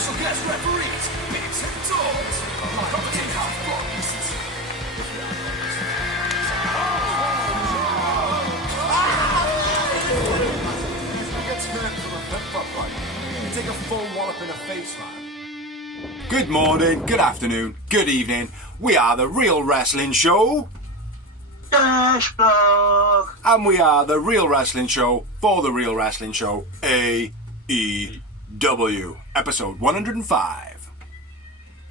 special guest referees, Pigs and Dogs, commentating half-boxed. Gets hurt from a flip-flop fight. You take a full wallop in the face, man. Good morning, good afternoon, good evening. We are the Real Wrestling Show. Dash blog. And we are the Real Wrestling Show for the Real Wrestling Show AEW, episode 105.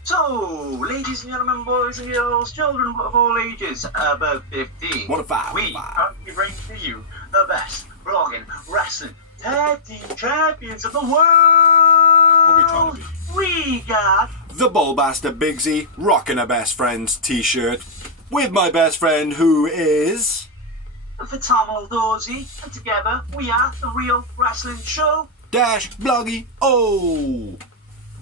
So, ladies and gentlemen, boys and girls, children of all ages, above 15, What a five, we what a five. currently bring to you the best blogging, wrestling, tag team champions of the world. What are we trying to be? We got The Bullbuster Big Z rocking a best friend's t-shirt with my best friend who is... the phenomenal Dorsey, and together we are the Real Wrestling Show. Dash Bloggy O.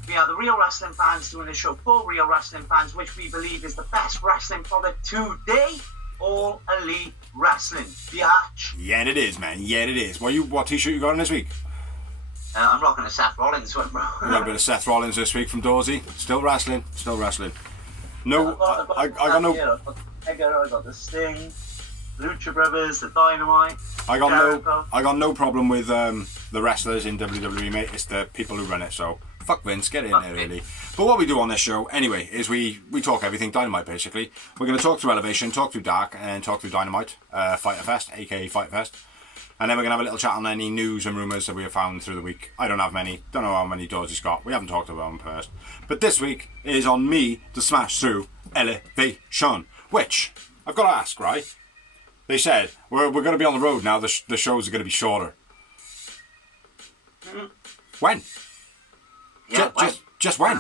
We are the Real Wrestling Fans doing a show for Real Wrestling Fans, which we believe is the best wrestling product today. All Elite Wrestling. Biatch. Yeah, it is, man. Yeah, it is. What t-shirt you got on this week? I'm rocking a Seth Rollins one, bro. We got a bit of Seth Rollins this week from Dorsey. Still wrestling. Still wrestling. No, I got no... I got the Sting, Lucha Brothers, the Dynamite. I got no problem with the wrestlers in WWE, mate. It's the people who run it, so fuck Vince, get in there, really. But what we do on this show, anyway, is we talk everything Dynamite, basically. We're going to talk through Elevation, talk through Dark, and talk through Dynamite, Fighter Fest, aka Fighter Fest. And then we're going to have a little chat on any news and rumours that we have found through the week. I don't have many. Don't know how many doors he's got. We haven't talked about them first. But this week is on me to smash through Elevation, which I've got to ask, right? They said, we're going to be on the road now. The shows are going to be shorter. When? Yeah, Just when?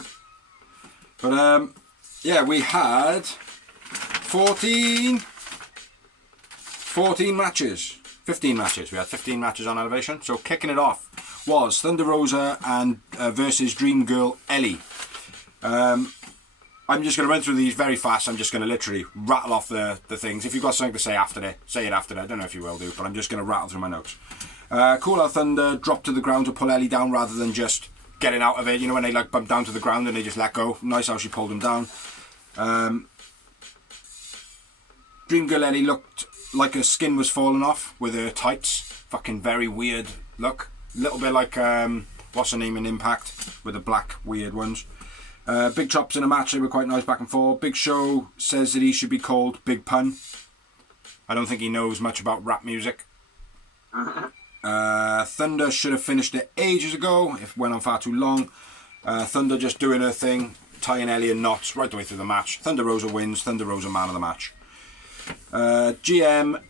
But, yeah, we had 14 matches. 15 matches. We had 15 matches on Elevation. So kicking it off was Thunder Rosa and versus Dream Girl Ellie. I'm just going to run through these very fast. I'm just going to literally rattle off the things. If you've got something to say after it, say it after it. I don't know if you will do, but I'm just going to rattle through my notes. Cool how Thunder dropped to the ground to pull Ellie down rather than just getting out of it. You know, when they like bump down to the ground and they just let go. Nice how she pulled him down. Dream Girl Ellie looked like her skin was falling off with her tights. Fucking very weird look. A little bit like, what's her name in Impact? With the black weird ones. Big chops in a match, they were quite nice back and forth. Big Show says that he should be called Big Pun. I don't think he knows much about rap music. Thunder should have finished it ages ago. It went on far too long. Thunder just doing her thing, tying Ellie in knots right the way through the match. Thunder Rosa wins. Thunder Rosa man of the match. GM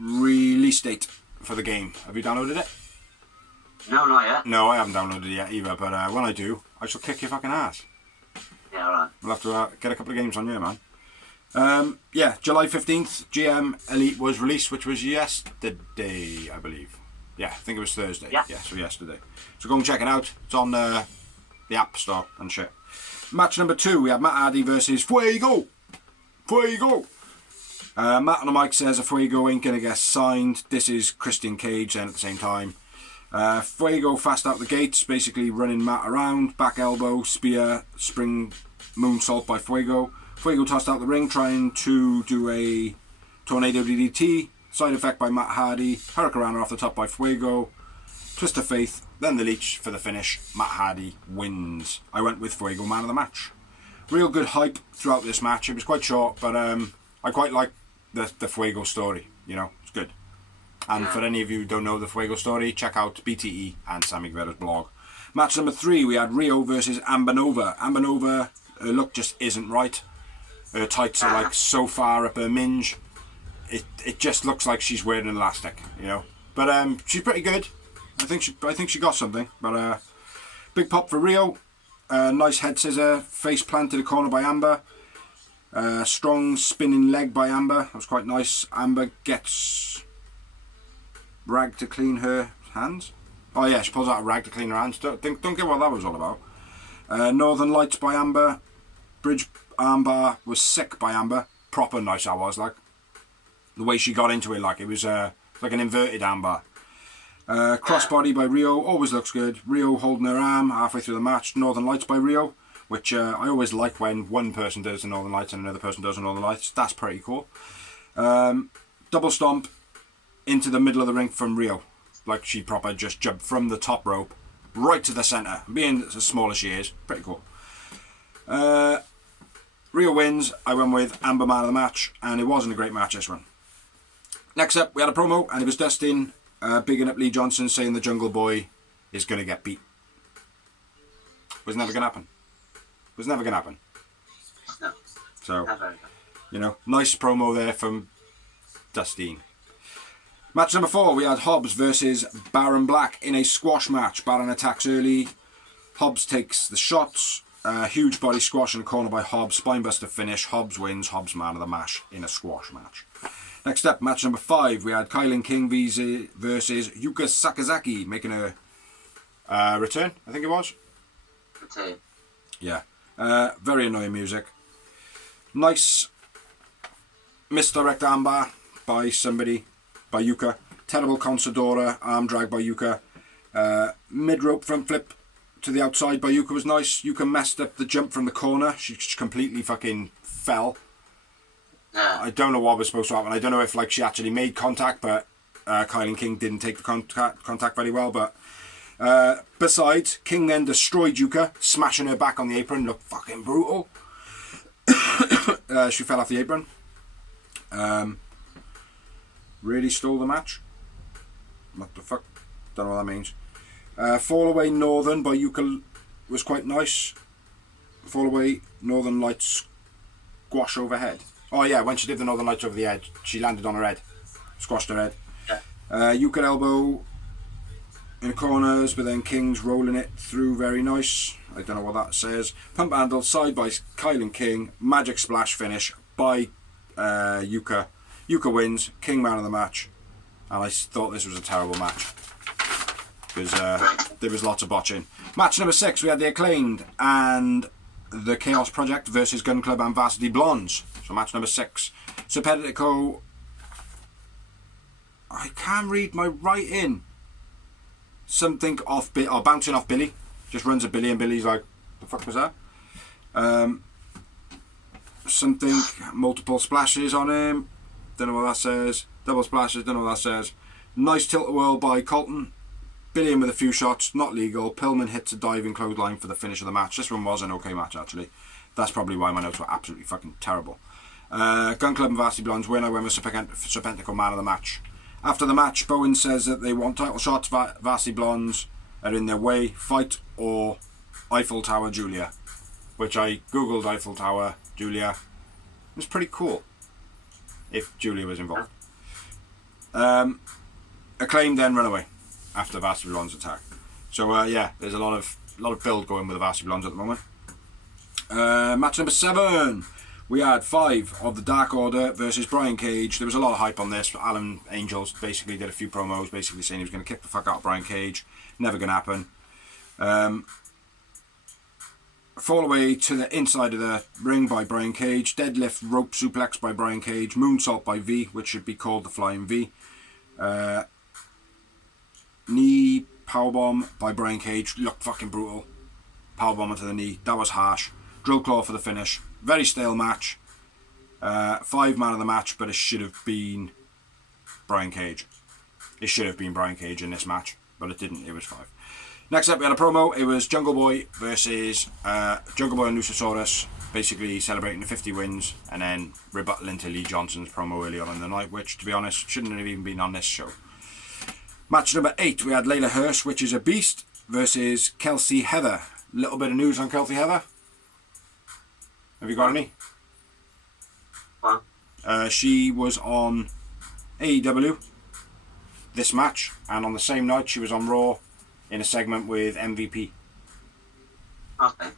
release date for the game. Have you downloaded it? No, not yet. No, I haven't downloaded it yet either, but when I do, I shall kick your fucking ass. Yeah, right. We'll have to get a couple of games on here, man. Yeah, July 15th, GM Elite was released, which was yesterday, I believe. Yeah, I think it was Thursday. Yeah. So yesterday. So go and check it out. It's on the App Store and shit. Match number 2, we have Matt Hardy versus Fuego. Matt on the mic says a Fuego ain't going to get signed. This is Christian Cage then at the same time. Fuego fast out the gates, basically running Matt around. Back elbow, spear, spring moonsault by Fuego. Fuego tossed out the ring, trying to do a tornado DDT. Side effect by Matt Hardy. Hurricanrana off the top by Fuego. Twist of Faith, then the Leech for the finish. Matt Hardy wins. I went with Fuego man of the match. Real good hype throughout this match. It was quite short, but I quite like the Fuego story. You know, it's good. And for any of you who don't know the Fuego story, check out BTE and Sammy Guevara's blog. Match number 3, we had Rio versus Amber Nova. Amber Nova, her look just isn't right. Her tights are like so far up her minge. It just looks like she's wearing an elastic, you know. But she's pretty good. I think she got something. But big pop for Rio. Nice head scissor, face plant to the corner by Amber. Strong spinning leg by Amber. That was quite nice. Amber gets rag to clean her hands. Oh yeah, she pulls out a rag to clean her hands. Don't get what that was all about. Northern Lights by Amber. Bridge armbar was sick by Amber. Proper nice that was, like. The way she got into it, like it was like an inverted armbar. Crossbody by Rio, always looks good. Rio holding her arm halfway through the match. Northern Lights by Rio, which I always like when one person does the Northern Lights and another person does the Northern Lights. That's pretty cool. Double stomp into the middle of the ring from Rio. Like she proper just jumped from the top rope right to the centre. Being as small as she is, pretty cool. Rio wins. I went with Amber man of the match, and it wasn't a great match, this one. Next up, we had a promo, and it was Dustin bigging up Lee Johnson, saying the Jungle Boy is going to get beat. Was never going to happen. Was never going to happen. No. So, you know, nice promo there from Dustin. Match number 4, we had Hobbs versus Baron Black in a squash match. Baron attacks early. Hobbs takes the shots. Huge body squash in the corner by Hobbs. Spinebuster finish. Hobbs wins. Hobbs man of the match in a squash match. Next up, match number 5, we had Kylan King versus Yuka Sakazaki making a return, I think it was. Return. Yeah. Very annoying music. Nice misdirect armbar by somebody, by Yuka. Terrible Consadora, arm drag by Yuka. Mid-rope front flip to the outside by Yuka was nice. Yuka messed up the jump from the corner. She completely fucking fell. I don't know what was supposed to happen. I don't know if like she actually made contact, but Kylan King didn't take the contact very well. But besides, King then destroyed Yuka, smashing her back on the apron. Looked fucking brutal. She fell off the apron. Really stole the match. What the fuck? Don't know what that means. Fall Away Northern by Yuka was quite nice. Fall Away Northern Lights squash overhead. Oh yeah, when she did the Northern Lights over the edge, she landed on her head. Squashed her head. Yeah. Yuka elbow in the corners, but then King's rolling it through very nice. I don't know what that says. Pump handle, side by Kylan King. Magic splash finish by Yuka. Yuka wins. King man of the match. And I thought this was a terrible match. Because there was lots of botching. Match number 6, we had the Acclaimed and the Chaos Project versus Gun Club and Varsity Blondes. So match number 6. Serpentico. I can't read my writing. Something off or bouncing off Billy. Just runs at Billy and Billy's like, the fuck was that? Something, multiple splashes on him. Don't know what that says. Double splashes, don't know what that says. Nice tilt-a-whirl by Colton. Billy in with a few shots, not legal. Pillman hits a diving clothesline for the finish of the match. This one was an okay match actually. That's probably why my notes were absolutely fucking terrible. Gun Club and Varsity Blondes win. I went with Serpentico man of the match. After the match, Bowen says that they want title shots. Varsity Blondes are in their way. Fight or Eiffel Tower Julia. Which I googled Eiffel Tower Julia. It was pretty cool. If Julia was involved. Acclaim then run away after Varsity Blondes attack. So yeah, there's a lot of build going with the Varsity Blondes at the moment. Match number 7. We had 5 of the Dark Order versus Brian Cage. There was a lot of hype on this. Alan Angels basically did a few promos basically saying he was going to kick the fuck out of Brian Cage. Never going to happen. Fall away to the inside of the ring by Brian Cage. Deadlift rope suplex by Brian Cage. Moonsault by V, which should be called the Flying V. Knee powerbomb by Brian Cage. Looked fucking brutal. Powerbomb onto the knee. That was harsh. Drill claw for the finish. Very stale match. 5 man of the match, but it should have been Brian Cage. It should have been Brian Cage in this match, but it didn't. It was 5. Next up, we had a promo. It was Jungle Boy versus Jungle Boy and Luchasaurus, basically celebrating the 50 wins, and then rebuttal into Lee Johnson's promo early on in the night, which, to be honest, shouldn't have even been on this show. Match number 8, we had Layla Hirsch, which is a beast, versus Kelsey Heather. Little bit of news on Kelsey Heather. Have you got any? What? She was on AEW this match, and on the same night she was on Raw in a segment with MVP. Okay.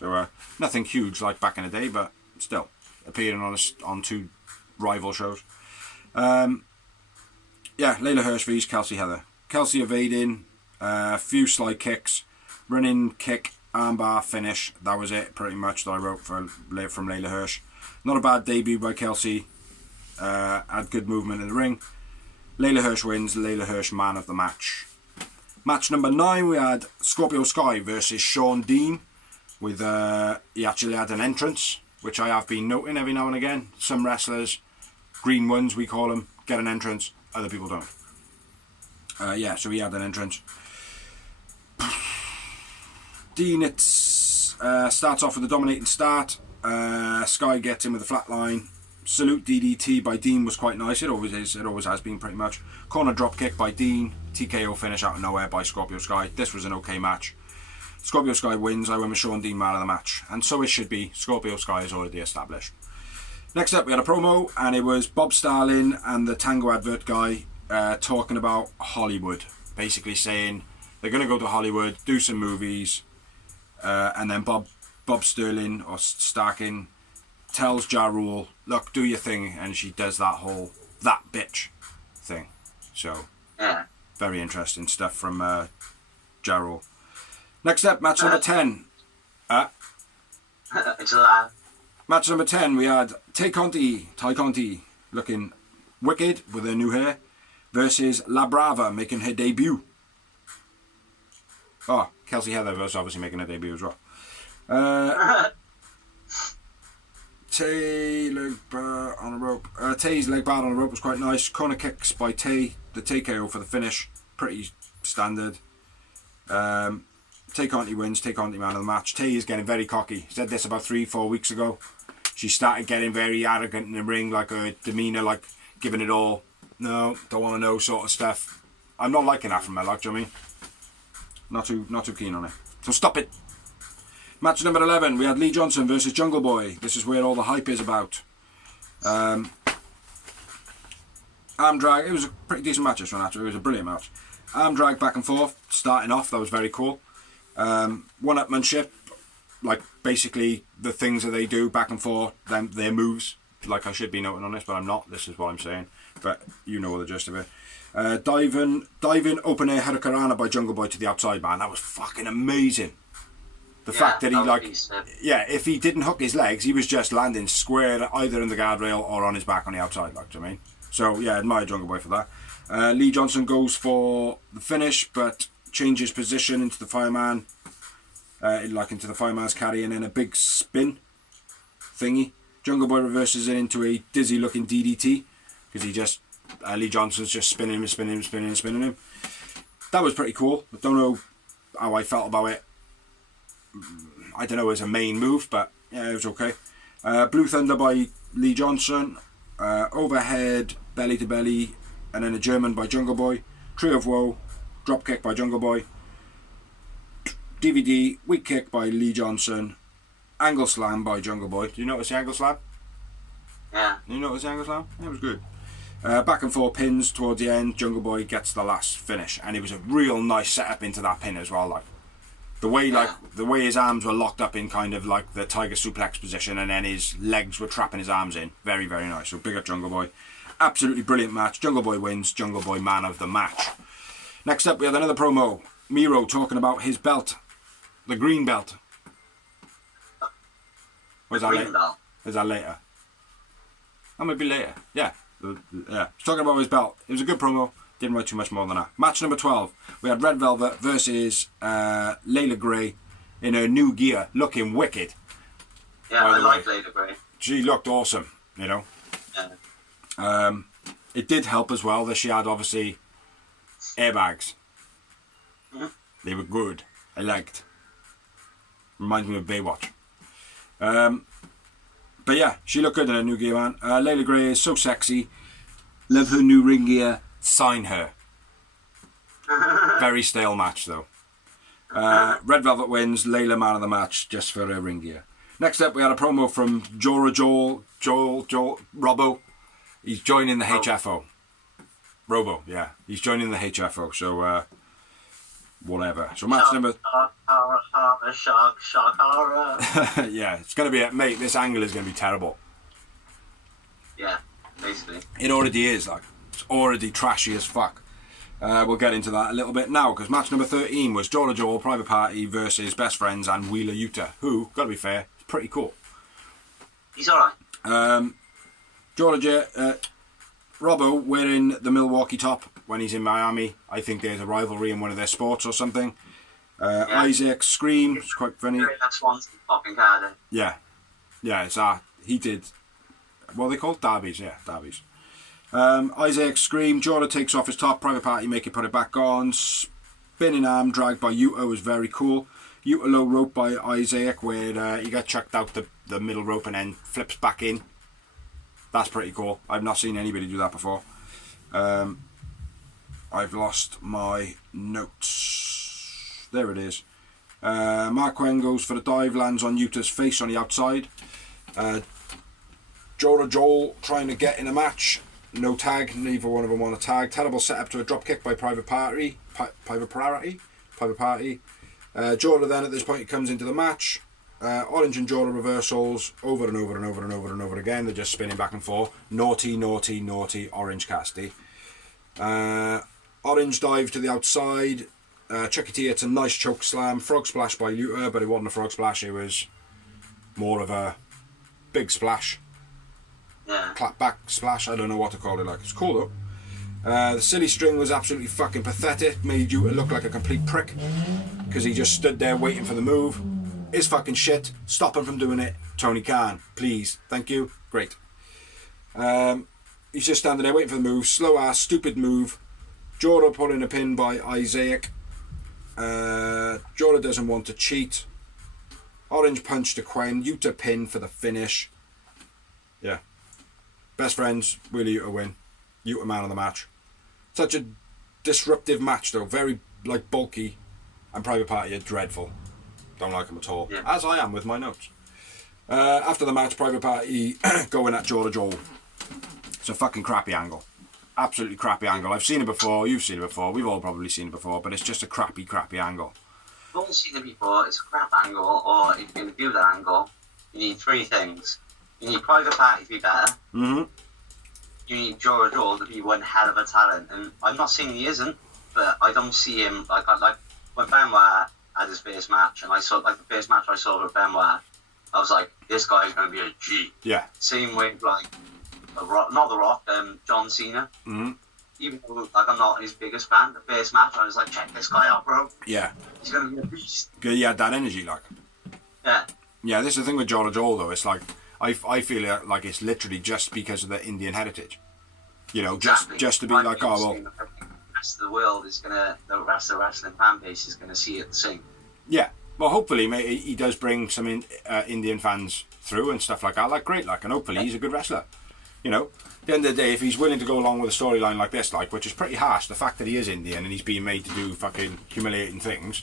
So nothing huge like back in the day, but still appearing on 2 rival shows. Yeah, Layla Hirsch vs Kelsey Heather. Kelsey evading, a few slide kicks, running kick, armbar finish. That was it pretty much that I wrote from Layla Hirsch. Not a bad debut by Kelsey. Had good movement in the ring. Layla Hirsch wins. Layla Hirsch man of the match. Match number 9, we had Scorpio Sky versus Sean Dean. With he actually had an entrance, which I have been noting every now and again. Some wrestlers, green ones we call them, get an entrance. Other people don't. Yeah, so he had an entrance. Dean starts off with a dominating start. Sky gets in with a flat line. Salute DDT by Dean was quite nice. It always is. It always has been pretty much. Corner drop kick by Dean. TKO finish out of nowhere by Scorpio Sky. This was an okay match. Scorpio Sky wins. I win with Sean Dean man of the match. And so it should be. Scorpio Sky is already established. Next up we had a promo, and it was Bob Starlin and the Tango advert guy talking about Hollywood. Basically saying they're going to go to Hollywood, do some movies, and then Bob Sterling or Starkin tells Ja Rule, look, do your thing, and she does that whole that bitch thing. So very interesting stuff from Ja Rule. Next up, match number 10. It's a lie. Match number 10, we had Ty Conti, looking wicked with her new hair, versus La Brava making her debut. Oh, Kelsey Heather was obviously making her debut as well. Tay leg bar on a rope. Tay's leg bar on a rope was quite nice. Corner kicks by Tay. The TKO for the finish, pretty standard. Tay Conti wins. Tay Conti man of the match. Tay is getting very cocky. Said this about 3-4 weeks ago. She started getting very arrogant in the ring, like her demeanour, like giving it all. No, don't want to know sort of stuff. I'm not liking that from her, like, do you know what I mean? Not too keen on it. So stop it. Match number 11, we had Lee Johnson versus Jungle Boy. This is where all the hype is about. Arm drag. It was a pretty decent match this one, actually. It was a brilliant match. Arm drag back and forth, starting off. That was very cool. One-upmanship, like basically the things that they do back and forth, their moves. Like I should be noting on this, but I'm not. This is what I'm saying. But you know the gist of it. Diving open air hurricanrana by Jungle Boy to the outside, man. That was fucking amazing. The fact that he if he didn't hook his legs, he was just landing square either in the guardrail or on his back on the outside, like, do you know what I mean? So yeah, admire Jungle Boy for that. Lee Johnson goes for the finish, but changes position into the fireman, into the fireman's carry, and then a big spin thingy. Jungle Boy reverses it into a dizzy looking DDT because he just Lee Johnson's just spinning him. That was pretty cool. I don't know how I felt about it. I don't know as a main move, but yeah, it was okay. Blue Thunder by Lee Johnson, overhead belly to belly, and then a German by Jungle Boy. Tree of Woe, drop kick by Jungle Boy. DVD weak kick by Lee Johnson. Angle slam by Jungle Boy. Do you notice the angle slam? Yeah. You notice the angle slam? Yeah, it was good. Back and forth pins towards the end. Jungle Boy gets the last finish, and it was a real nice setup into that pin as well. Like the way his arms were locked up in kind of like the tiger suplex position, and then his legs were trapping his arms in. Very, very nice. So big up Jungle Boy. Absolutely brilliant match. Jungle Boy wins. Jungle Boy man of the match. Next up, we had another promo. Miro talking about his belt, the green belt. Or is that later? Is that later? That might be later. Yeah. Yeah. He's talking about his belt. It was a good promo. Didn't write too much more than that. Match number 12. We had Red Velvet versus Layla Gray in her new gear, looking wicked. Yeah, I like Layla Gray. She looked awesome, you know. Yeah. It did help as well that she had obviously airbags. Mm-hmm. They were good. I liked. Reminds me of Baywatch. But yeah, she looked good in her new gear, man. Layla Gray is so sexy. Love her new ring gear. Sign her. Very stale match though. Red Velvet wins. Layla man of the match just for her ring gear. Next up, we had a promo from Joel Robbo. He's joining the HFO. Robo, yeah. He's joining the HFO. So whatever. So match number. Shock horror. Yeah, it's gonna be mate. This angle is gonna be terrible. Yeah, basically. It already is. Like, it's already trashy as fuck. We'll get into that a little bit now, because match number 13 was Joel Private Party versus Best Friends and Wheeler Yuta, who, gotta be fair, is pretty cool. He's alright. Robbo wearing the Milwaukee top when he's in Miami. I think there's a rivalry in one of their sports or something. Isaac Scream, it's quite funny. That's one fucking card. Yeah, it's he did. What are they called? Darby's, yeah, Darby's. Isaac Scream, Jordan takes off his top, Private Party make it put it back on. Spinning arm drag by Yuta was very cool. Yuta low rope by Isaac where he got chucked out the middle rope and then flips back in. That's pretty cool. I've not seen anybody do that before. I've lost my notes. There it is. Mark Quinn goes for the dive, lands on Yuta's face on the outside. Joel trying to get in a match. No tag, neither one of them want a tag. Terrible setup to a drop kick by Private Party. Jordan then at this point comes into the match. Orange and Jordan reversals over and over and over and over and over again. They're just spinning back and forth. Naughty, naughty, naughty, Orange Cassidy. Orange dive to the outside. Chucky T hits a nice choke slam. Frog splash by Yuta, but it wasn't a frog splash. It was more of a big splash. Yeah. Clap back splash. I don't know what to call it like. It's cool though. The silly string was absolutely fucking pathetic. Made Yuta look like a complete prick because he just stood there waiting for the move. Is fucking shit. Stop him from doing it. Tony Khan, please. Thank you. Great. He's just standing there waiting for the move. Slow ass, stupid move. Jordan pulling a pin by Isaac. Jordan doesn't want to cheat. Orange punch to Quen. Yuta pin for the finish. Yeah. Best friends. Will Yuta win. Yuta man of the match. Such a disruptive match though. Very like bulky. And Private Party are dreadful. Don't like them at all. Yeah. As I am with my notes. After the match, Private Party going at Jordan Joel. It's a fucking crappy angle. Absolutely crappy angle. I've seen it before. You've seen it before. We've all probably seen it before. But it's just a crappy angle. You've all seen it before. It's a crap angle. Or if you're going to do that angle, you need three things. You need Private Party to be better. Mm-hmm. You need Jordan Joel to be one hell of a talent. And I'm not saying he isn't, but I don't see him like when Benoit had his first match, and I saw like the first match I saw with Benoit, I was like, this guy's going to be a G. Yeah. Same with like not The Rock, John Cena. Mm-hmm. Even though like I'm not his biggest fan, the first match I was like, check this guy out, bro. Yeah. He's going to be a beast. He had that energy, like. Yeah. Yeah, this is the thing with Jordan Joel though. It's like I feel like it's literally just because of the Indian heritage. You know, exactly. just to be like, oh well. The rest of the world is gonna, the rest of the wrestling fan base is gonna see it the same. Yeah. Well, hopefully, mate, he does bring some Indian fans through and stuff like that. Like, great, like, and hopefully he's a good wrestler. You know, at the end of the day, if he's willing to go along with a storyline like this, like, which is pretty harsh, the fact that he is Indian and he's being made to do fucking humiliating things,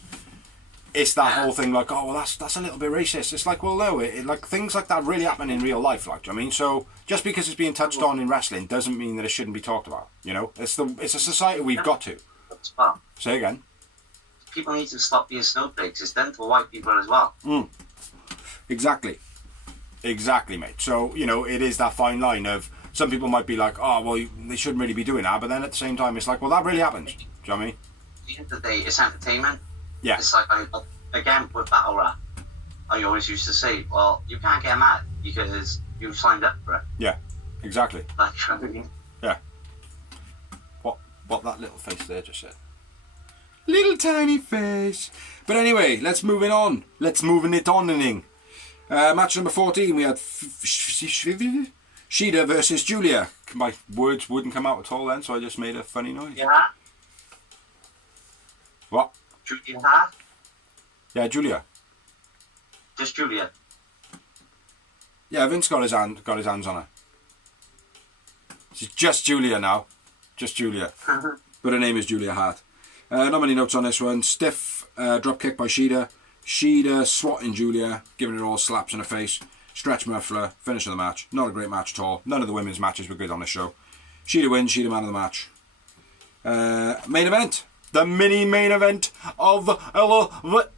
it's that whole thing like, oh, well, that's a little bit racist. It's like, well, no, like, things like that really happen in real life, like, do you know what I mean? So, just because it's being touched on in wrestling doesn't mean that it shouldn't be talked about, you know? It's a society we've got to. Say again. People need to stop being snowflakes. It's done for white people as well. Exactly, mate. So, you know, it is that fine line of, some people might be like, oh, well, they shouldn't really be doing that, but then at the same time, it's like, well, that really happens. Do you know what I mean? At the end of the day, it's entertainment. Yeah. It's like, again, with battle rap, I always used to say, well, you can't get mad because you signed up for it. Yeah, exactly. Like, yeah. What that little face there just said. Little tiny face. But anyway, let's move it on. Match number 14, we had Shida versus Julia. My words wouldn't come out at all then, so I just made a funny noise. Yeah. What? Julia? Yeah, Julia. Just Julia. Yeah, Vince got his hands on her. She's just Julia now. Just Julia. But her name is Julia Hart. Not many notes on this one. Stiff drop kick by Shida. Shida swatting Julia, giving her all slaps in her face. Stretch muffler, finish of the match. Not a great match at all. None of the women's matches were good on this show. Shida wins, Shida man of the match. Main event. The mini main event of Elevation.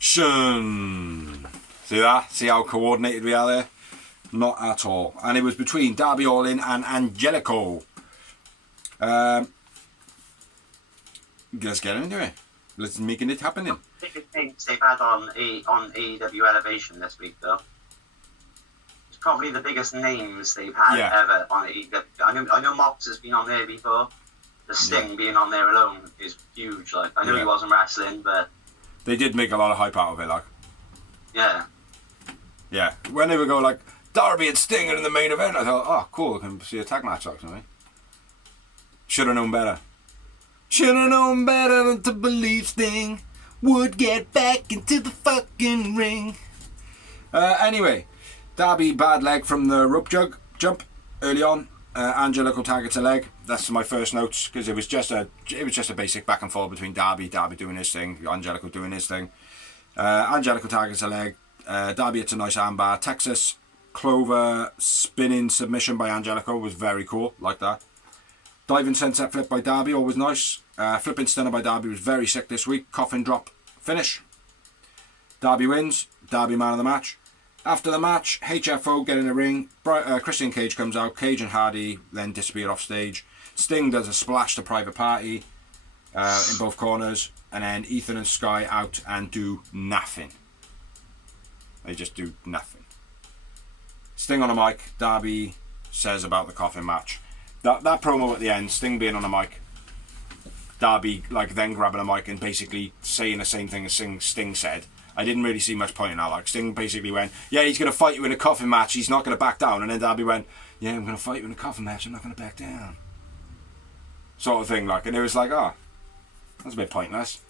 See that? See how coordinated we are there? Not at all. And it was between Darby Allin and Angelico. Let's get into it. Let's make it happen then. Biggest things they've had on AEW Elevation this week, though. probably the biggest names they've had ever on it. I know Mox has been on there before. The Sting being on there alone is huge. Like, I know he wasn't wrestling, but they did make a lot of hype out of it. Like, yeah. When they would go like Darby and Sting are in the main event, I thought, oh, cool, I can see a tag match or something. Should have known better. Should have known better than to believe Sting would get back into the fucking ring. Anyway, Darby bad leg from the rope jump early on. Angelico targets a leg. That's my first notes, because it was just a basic back and forth between Darby doing his thing, Angelico doing his thing. Angelico targets a leg. Darby hits a nice armbar. Texas Clover spinning submission by Angelico was very cool, like that. Diving sunset flip by Darby, always nice. Flipping stunner by Darby was very sick this week. Coffin drop finish. Darby wins. Darby man of the match. After the match, HFO get in the ring. Christian Cage comes out. Cage and Hardy then disappear off stage. Sting does a splash to Private Party in both corners. And then Ethan and Sky out and do nothing. They just do nothing. Sting on a mic. Darby says about the Coffin match. That promo at the end, Sting being on a mic. Darby then grabbing a mic and basically saying the same thing as Sting said. I didn't really see much point in that. Like, Sting basically went, yeah, he's going to fight you in a Coffin match. He's not going to back down. And then Darby went, yeah, I'm going to fight you in a Coffin match. I'm not going to back down. Sort of thing, like. And it was like, oh, that's a bit pointless.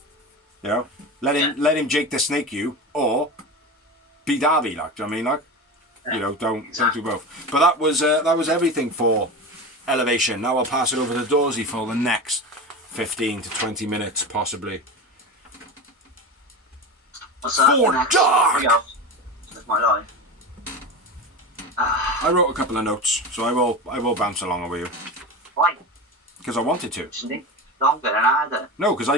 You know, let him Jake the Snake you, or be Darby. Like, do you know what I mean? Like, you know, don't do both. But that was everything for Elevation. Now I'll pass it over to Dorsey for the next 15 to 20 minutes, possibly. What's that? For dark! That's my life. I wrote a couple of notes, so I will bounce along with you. Why? Because I wanted to. Longer than harder. No, because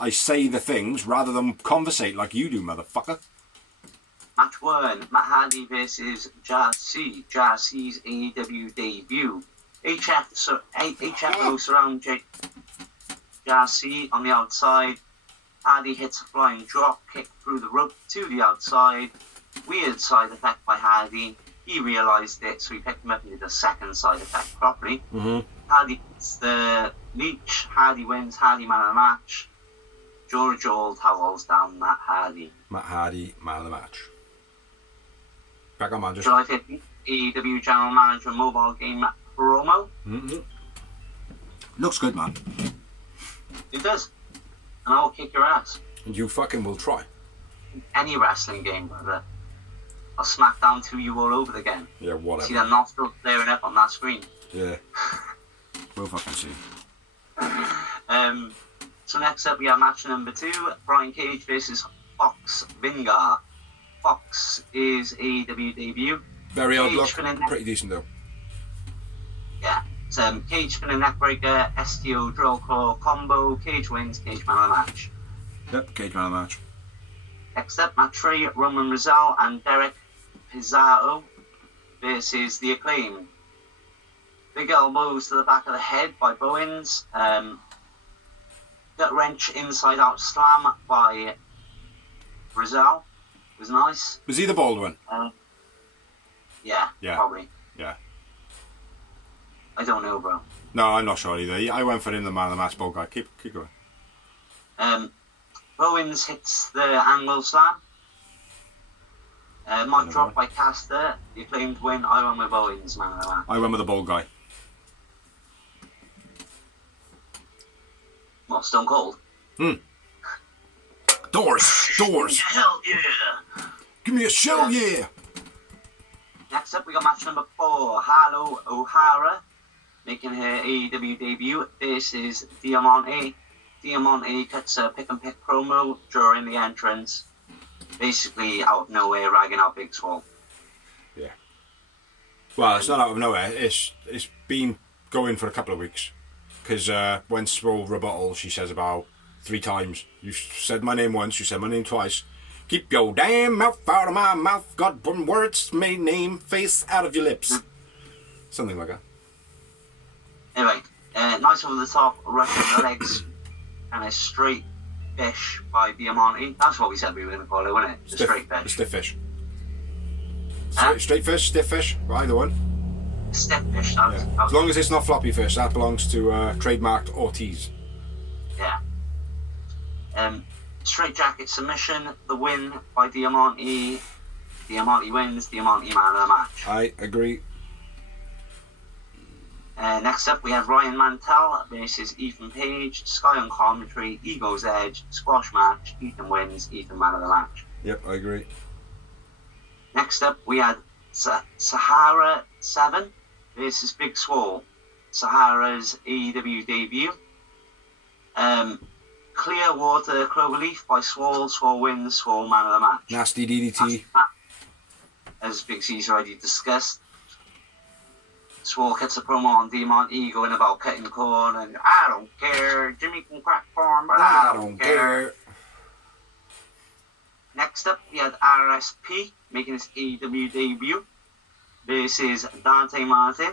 I say the things rather than conversate like you do, motherfucker. Match 1, Matt Hardy versus Jarcy. Jarcy's AEW debut. HFO surround Jarcy on the outside. Hardy hits a flying drop kick through the rope to the outside. Weird side effect by Hardy. He realised it, so he picked him up and did a second side effect properly. Mm-hmm. Hardy hits the leech. Hardy wins. Hardy man of the match. George Old towels down Matt Hardy. Matt Hardy, man of the match. Back on, man. July 15th, AEW General Manager mobile game promo. Mm-hmm. Looks good, man. It does. And I'll kick your ass. And you fucking will try. Any wrestling game, brother. I'll smack down to you all over again. Yeah, whatever. See that nostril flaring up on that screen. Yeah. We'll fucking see. So next up we have match number 2, Brian Cage versus Fox Vingar. Fox is AEW debut. Very odd look. Pretty decent though. Yeah. It's Cage for the neckbreaker, STO drill claw combo. Cage wins. Cage man of the match. Yep, Cage man of the match. Next up, match 3, Roman Rizal and Derek Pizarro versus The Acclaim. Big elbows to the back of the head by Bowens. Gut wrench inside out slam by Rizal. Was nice. Was he the bald one? Yeah, probably. Yeah. I don't know, bro. No, I'm not sure either. I went for him, the man of the match, bald guy. Keep going. Bowens hits the angle slam. Mic drop by Caster. The Acclaimed win. I went with Bowens, man of the match. I went with the bald guy. Well, Stone Cold. Doors. Hell yeah. Give me a shell, yeah. Next up, we got match number 4, Harlow O'Hara, making her AEW debut. This is Diamante. Diamante cuts a pick-and-pick promo during the entrance, basically out of nowhere, ragging out Big Swole. Yeah. Well, it's not out of nowhere. It's been going for a couple of weeks. Because when Swole rebuttal, she says about 3 times. You said my name once, you said my name twice. Keep your damn mouth out of my mouth. God, one words, my name, face out of your lips. Something like that. Anyway, nice over the top, rushing the legs, and a straight fish by Diamante. That's what we said we were going to call it, wasn't it? The straight fish. The stiff fish. Straight fish, stiff fish, either one. Stiff fish. Yeah. As long as it's not floppy fish, that belongs to trademarked Ortiz. Yeah. Straight jacket submission, the win by Diamante. Diamante wins, Diamante man of the match. I agree. Next up, we have Ryan Mantell versus Ethan Page. Sky on commentary, Ego's Edge, squash match. Ethan wins, Ethan man of the match. Yep, I agree. Next up, we had Sahara 7 versus Big Swole. Sahara's AEW debut. Clear water cloverleaf by Swole. Swole wins, Swole man of the match. Nasty DDT. As Big C's already discussed. Swole gets a promo on Diamante going about cutting corn and I don't care. Jimmy can crack corn, but I don't care. Next up, we had RSP making his AEW debut versus Dante Martin.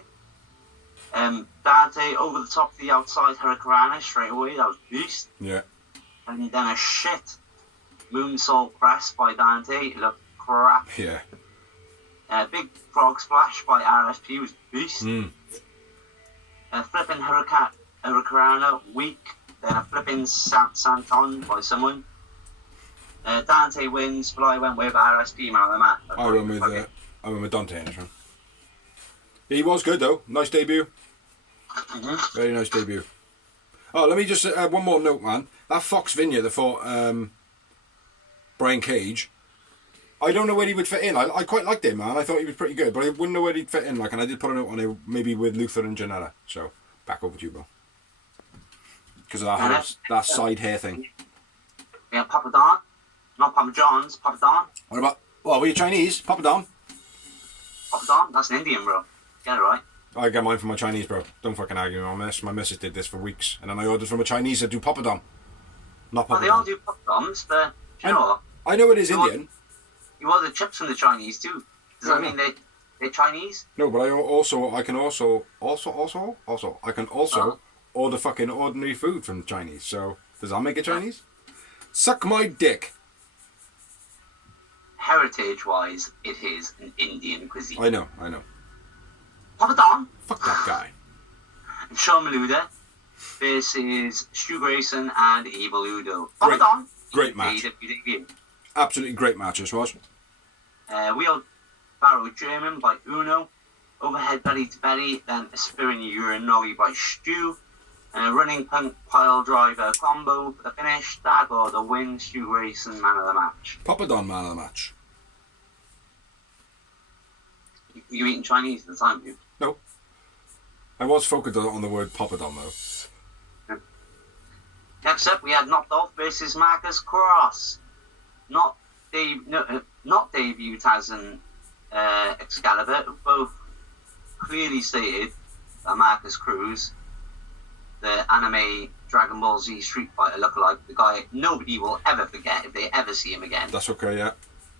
Dante over the top of the outside Hurricanrana straight away. That was beast. Yeah. And then a shit moonsault press by Dante. It looked crap. Yeah. Big frog splash by RSP was beast. Flipping Hurricanrana weak. Then a flipping Santon by someone. Dante wins, but I went with RSP man of the match. I went with Dante in this one. He was good though. Nice debut. Mm-hmm. Very nice debut. Oh, let me just one more note, man. That Fox Vineyard that fought Brian Cage. I don't know where he would fit in. I quite liked him, man. I thought he was pretty good, but I wouldn't know where he'd fit in. Like, and I did put a note on it, maybe with Luther and Janetta. So back over to you, bro. Because of that side hair thing. Yeah, Papa Don. Not Papa John's, Papa Don. What about? Well, were you Chinese? Papa Don? Papa Don? That's an Indian, bro. Get it right. I get mine from my Chinese, bro. Don't fucking argue on this. My missus did this for weeks, and then I ordered from a Chinese that do Papa Don. Not Papa Don. Well, they all do Papa Dons, but you know what? I know it is Indian. You order chips from the Chinese too. Does that mean they're Chinese? No, but I can also order fucking ordinary food from Chinese. So does that make it Chinese? Suck my dick. Heritage-wise, it is an Indian cuisine. I know. Papa Don. Fuck that guy. And Sean Maluda versus Stu Grayson and Evil Udo. Papa Don. Great match. Absolutely great match this was. Wheel Barrow German by Uno. Overhead belly to belly, then a Spirin Uranagi by Stu. And a running punk pile driver combo for the finish. Dagger the win. Stu Grayson man of the match. Papa Don man of the match. You eating Chinese at the time, you? No. I was focused on the word Papa Don though. Next up, we had Knocked Off versus Marcus Cross. Not debuted as an Excalibur. Both clearly stated that Marcus Cruz, the anime Dragon Ball Z Street Fighter lookalike, the guy nobody will ever forget if they ever see him again. That's okay, yeah.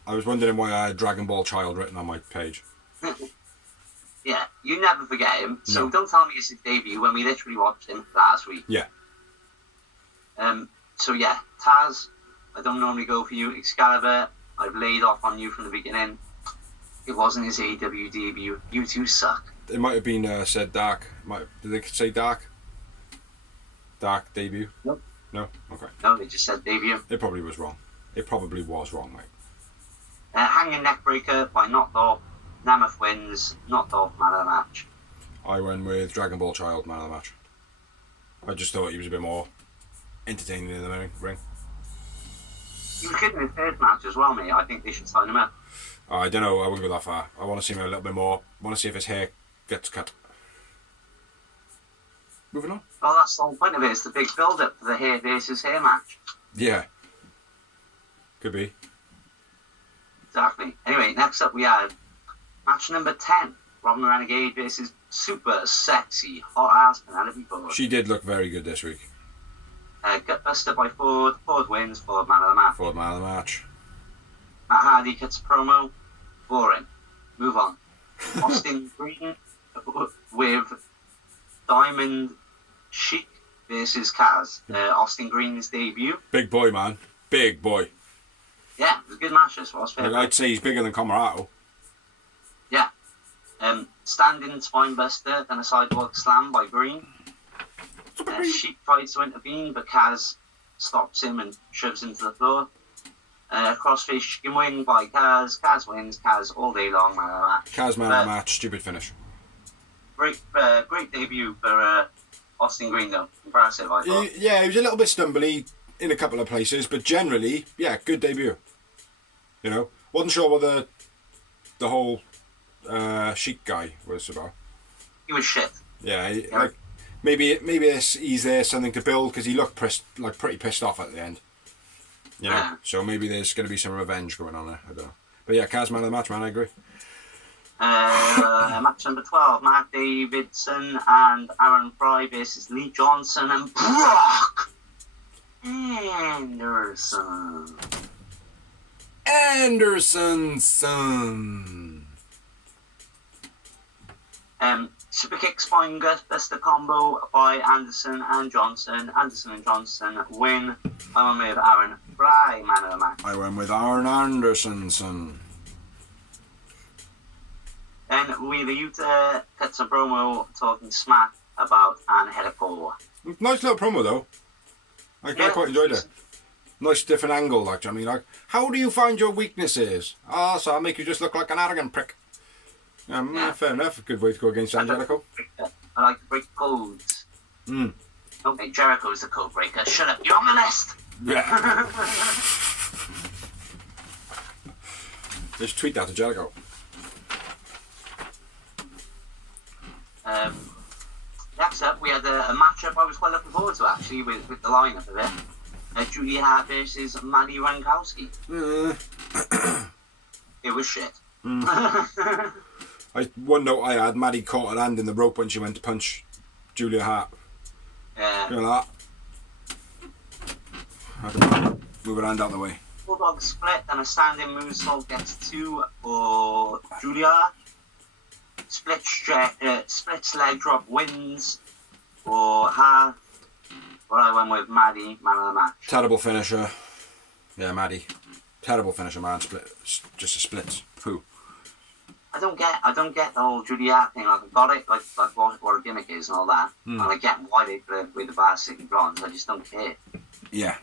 I was wondering why I had Dragon Ball Child written on my page. Yeah, you never forget him. So No. don't tell me it's his debut when we literally watched him last week. Yeah. So yeah, Taz, I don't normally go for you. Excalibur, I've laid off on you from the beginning. It wasn't his AEW debut. You two suck. It might have been said Dark. Did they say Dark? Dark debut? Nope. No? Okay. No, they just said debut. It probably was wrong. It probably was wrong, mate. Hanging Neckbreaker by Knocked Off. Namath wins. Knocked Off man of the match. I went with Dragon Ball Child man of the match. I just thought he was a bit more entertaining in the ring. He was good in his third match as well, mate. I think they should sign him up. I don't know, I wouldn't go that far. I want to see him a little bit more. I want to see if his hair gets cut. Moving on. Well, that's the whole point of it. It's the big build-up for the hair versus hair match. Yeah. Could be. Exactly. Anyway, next up we have match number 10. Robin Renegade versus super sexy hot-ass Penelope Ford. She did look very good this week. Gutbuster by Ford. Ford wins. Ford man of the match. Ford man of the match. Matt Hardy cuts a promo. Boring. Move on. Austin Green with Diamond Sheik versus Kaz. Austin Green's debut. Big boy, man. Big boy. Yeah, it was a good match. This was fair. I'd say he's bigger than Comarato. Yeah. Standing spinebuster, then a sidewalk slam by Green. Sheep tries to intervene, but Kaz stops him and shoves him to the floor. Crossface chicken wing by Kaz. Kaz wins. Kaz all day long, man of the match. Kaz man of the match. Stupid finish. Great debut for Austin Green, though. Impressive, I thought. He was a little bit stumbly in a couple of places, but generally, yeah, good debut. You know, wasn't sure what the whole Sheik guy was about. He was shit. Yeah, like maybe he's there something to build because he looked pretty pissed off at the end. You know, so maybe there's going to be some revenge going on there. I don't know, but yeah, Kaz man of the match, man. I agree. Match number 12: Mark Davidson and Aaron Fry versus Lee Johnson and Brock Anderson. Anderson's son. Super kick spine gut buster combo by Anderson and Johnson. Anderson and Johnson win. I went with Aaron Fry, man of the match. I went with Aaron Anderson's son. Then Wheeler Yuta cuts a promo talking smack about Angelico. Nice little promo though. I quite enjoyed it. Nice different angle, like, I mean, like, how do you find your weaknesses? So I'll make you just look like an arrogant prick. Fair enough. A good way to go against Angelico. I like to break codes. Okay, Jericho's the code breaker. Shut up, you're on the list. Yeah. Just tweet that to Jericho. Next up, we had a matchup I was quite looking forward to, actually, with the lineup of it. Julia Hart versus Maddie Rankowski. It was shit. One note I had, Maddie caught her hand in the rope when she went to punch Julia Hart. Yeah. You know that? Move her hand out of the way. Bulldog split and a standing moonsault gets 2 for Julia. Splits leg drop wins for Hart. But I went with Maddie, man of the match. Terrible finisher. Yeah, Maddie. Terrible finisher, man. Just a split. Poo. I don't get the whole Julia thing. Like, I got it, like what a gimmick is and all that. And I get why they put it with the Varsity Blondes. I just don't care. Yeah.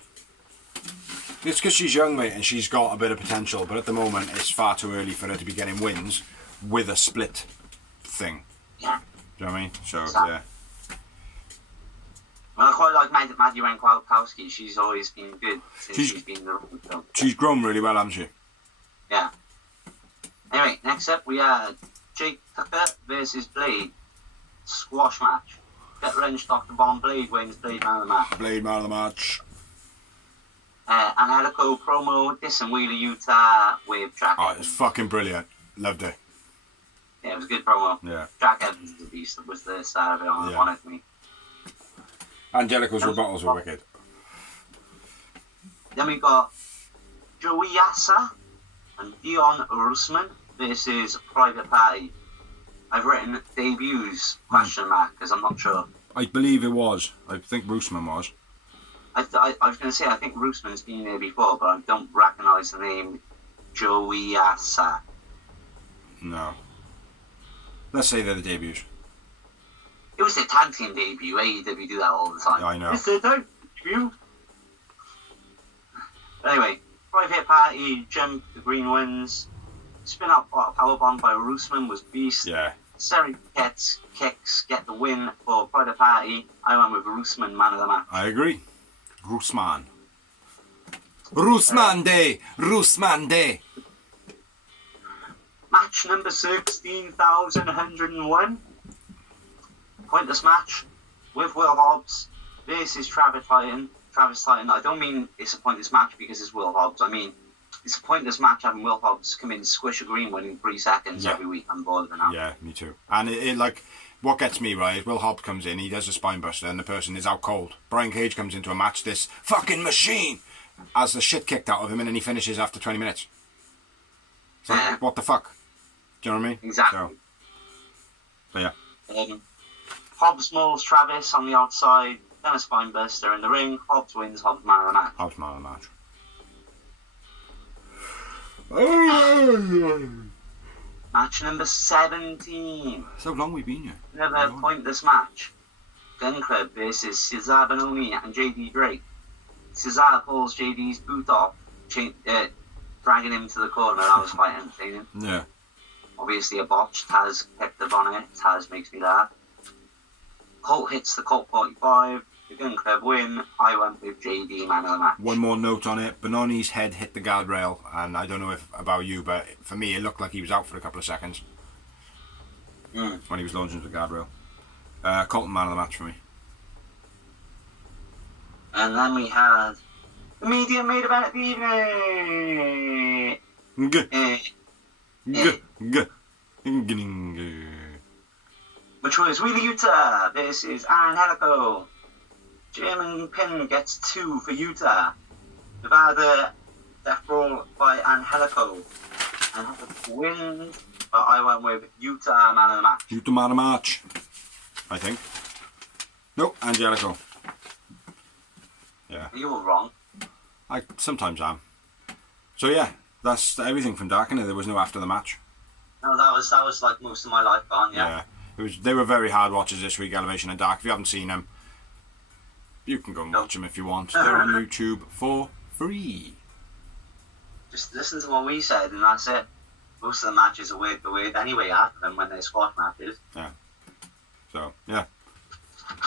It's because she's young, mate, and she's got a bit of potential. But at the moment, it's far too early for her to be getting wins with a split thing. Yeah. Do you know what I mean? So, exactly. Yeah. Well, I quite like Maddie Rankowski. She's always been good since she's been in the room. So. She's grown really well, hasn't she? Yeah. Anyway, next up we had Jake Tucker versus Blade. Squash match. Get wrenched off the bomb. Blade wins. Blade man of the match. Blade man of the match. Angelico promo. Dissing Wheeler Utah with Jack Oh, Evans. it's fucking brilliant. Loved it. Yeah, it was a good promo. Yeah. Jack Evans the beast was the star of it on it for me. Angelico's rebuttals were wicked. Then we got Joey Yassa and Dion Russman versus Private Party. I've written debuts, question mark, because I'm not sure. I believe it was. I think Roosman was. I was going to say, I think Roosman's been there before, but I don't recognise the name Joey Yassa. No. Let's say they're the debuts. It was their tag team debut. AEW do that all the time. I know. It's their tag debut. Anyway, Private Party jump, the Green wins. Spin up powerbomb by Roosman was beast. Yeah. Seri kicks get the win for Private Party. I went with Roosman, man of the match. I agree. Roosman. Roosman Day! Roosman Day! Match number 16,101. Pointless match with Will Hobbs versus Travis Titan. I don't mean it's a pointless match because it's Will Hobbs. I mean it's a pointless match having Will Hobbs come in and squish a green one in 3 seconds every week. I'm bored of it now. Yeah, me too. And it like, what gets me right is Will Hobbs comes in, he does a spine buster, and the person is out cold. Brian Cage comes into a match, this fucking machine has the shit kicked out of him, and then he finishes after 20 minutes. So, what the fuck? Do you know what I mean? Exactly. So, but yeah. Hobbs mauls Travis on the outside, then a spine buster in the ring. Hobbs wins. Hobbs man of the match. Hobbs man of the match. Match number 17. So long we've been here. Another pointless match. Gun Club versus Cesar Bononi and JD Drake. Cesar pulls JD's boot off, dragging him to the corner. That was quite entertaining. Yeah. Obviously a botch. Taz picked up on it. Taz makes me laugh. Colt hits the Colt 45. The Gun Club win. I went with JD man of the match. One more note on it. Bononi's head hit the guardrail, and I don't know if about you, but for me it looked like he was out for a couple of seconds when he was launching into the guardrail. Colton man of the match for me. And then we had the medium main event of the evening. Which was Wheeler Utah versus Angelico. German pin gets 2 for Utah. Nevada death roll by Angelico. Angelico wins, but I went with Utah man of the match. Utah man of the match, I think. Nope, Angelico. Yeah. You were wrong. I sometimes am. So yeah, that's everything from Dark, and there was no after the match. No, that was like most of my life gone. Yeah. They were very hard watches this week, Elevation and Dark. If you haven't seen them, you can go and watch them if you want. They're on YouTube for free. Just listen to what we said, and that's it. Most of the matches are weird anyway after them when they're squash matches. Yeah. So yeah.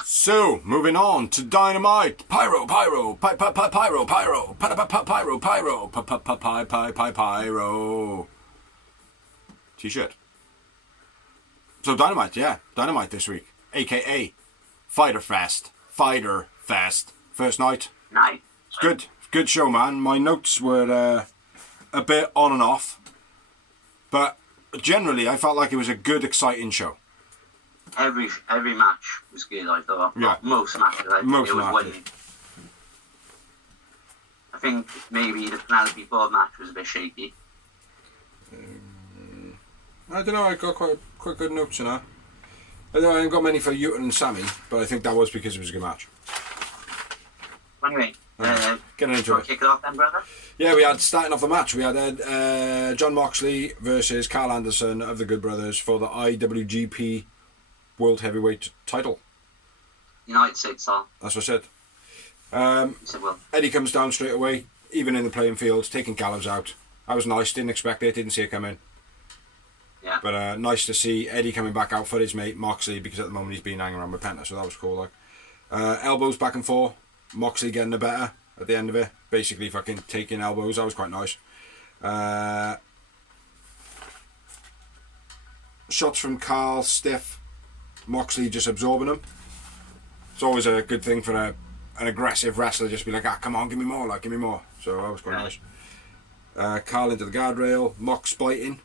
So moving on to Dynamite. Pyro. T-shirt. So Dynamite this week, aka Fighter Fest. First night. Nice. It's good show, man. My notes were a bit on and off, but generally I felt like it was a good, exciting show. Every match was good, I thought. Yeah. Most matches. I think it was winning. I think maybe the Penelope Ford match was a bit shaky. I don't know, I got quite good notes in that. I haven't got many for Yuta and Sammy, but I think that was because it was a good match. Anyway, getting into it. Kick it off then, brother? Yeah, we had, starting off the match, we had John Moxley versus Carl Anderson of the Good Brothers for the IWGP World Heavyweight title. United States style. That's what I said. Eddie comes down straight away, even in the playing field, taking Gallows out. That was nice, didn't expect it, didn't see it coming. Yeah. But nice to see Eddie coming back out for his mate Moxley, because at the moment he's been hanging around with Penta, so that was cool. Like, elbows back and forth, Moxley getting the better at the end of it, basically fucking taking elbows. That was quite nice. Shots from Carl, stiff. Moxley just absorbing them. It's always a good thing for an aggressive wrestler, just be like, come on, give me more, give me more. So that was quite nice. Carl into the guardrail, Mox biting.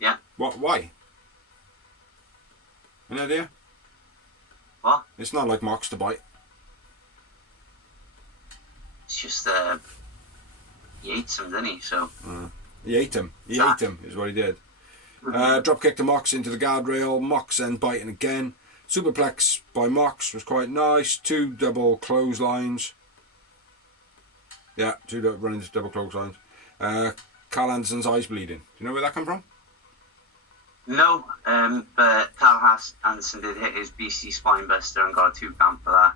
Yeah. What? Why? Any idea? What? It's not like Mox to bite. It's just he ate some, didn't he? So. He ate him. He ate him is what he did. Drop kick to Mox into the guardrail. Mox then biting again. Superplex by Mox was quite nice. 2 double clotheslines. Yeah, 2 running into double clotheslines. Carl Anderson's eyes bleeding. Do you know where that come from? No, but Carl Anderson did hit his BC spine buster and got a 2 count for that.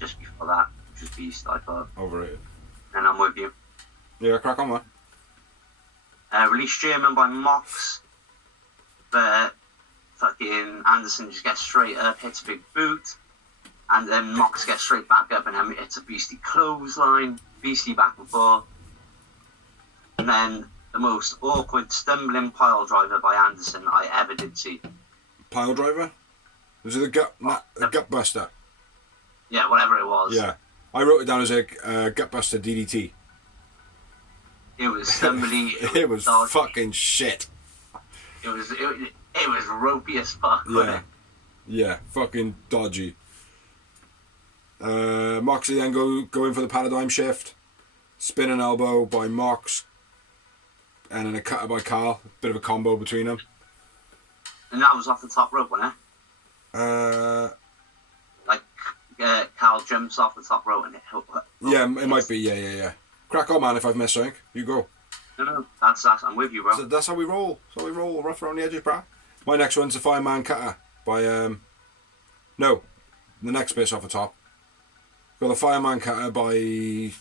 Just before that, which was beast, I thought. Overrated. And I'm with you. Yeah, crack on, man. Release German by Mox. But fucking Anderson just gets straight up, hits a big boot. And then Mox gets straight back up and then hits a beastly clothesline. Beastly back and forth. And then the most awkward stumbling pile driver by Anderson I ever did see. Pile driver? Was it a gut buster? Yeah, whatever it was. Yeah. I wrote it down as a gut buster DDT. It was stumbly. It was fucking shit. It was ropey as fuck. Yeah. Yeah, fucking dodgy. Moxley then go in for the paradigm shift. Spin and elbow by Mox. And then a cutter by Carl. Bit of a combo between them. And that was off the top rope, wasn't it? Carl jumps off the top rope and it. Yeah, it might be. Yeah. Crack on, man, if I've missed something. You go. No. That's. I'm with you, bro. So that's how we roll. That's how we roll. Rough around the edges, brah. My next one's the Fireman Cutter by no, the next bit's off the top. Got the Fireman Cutter by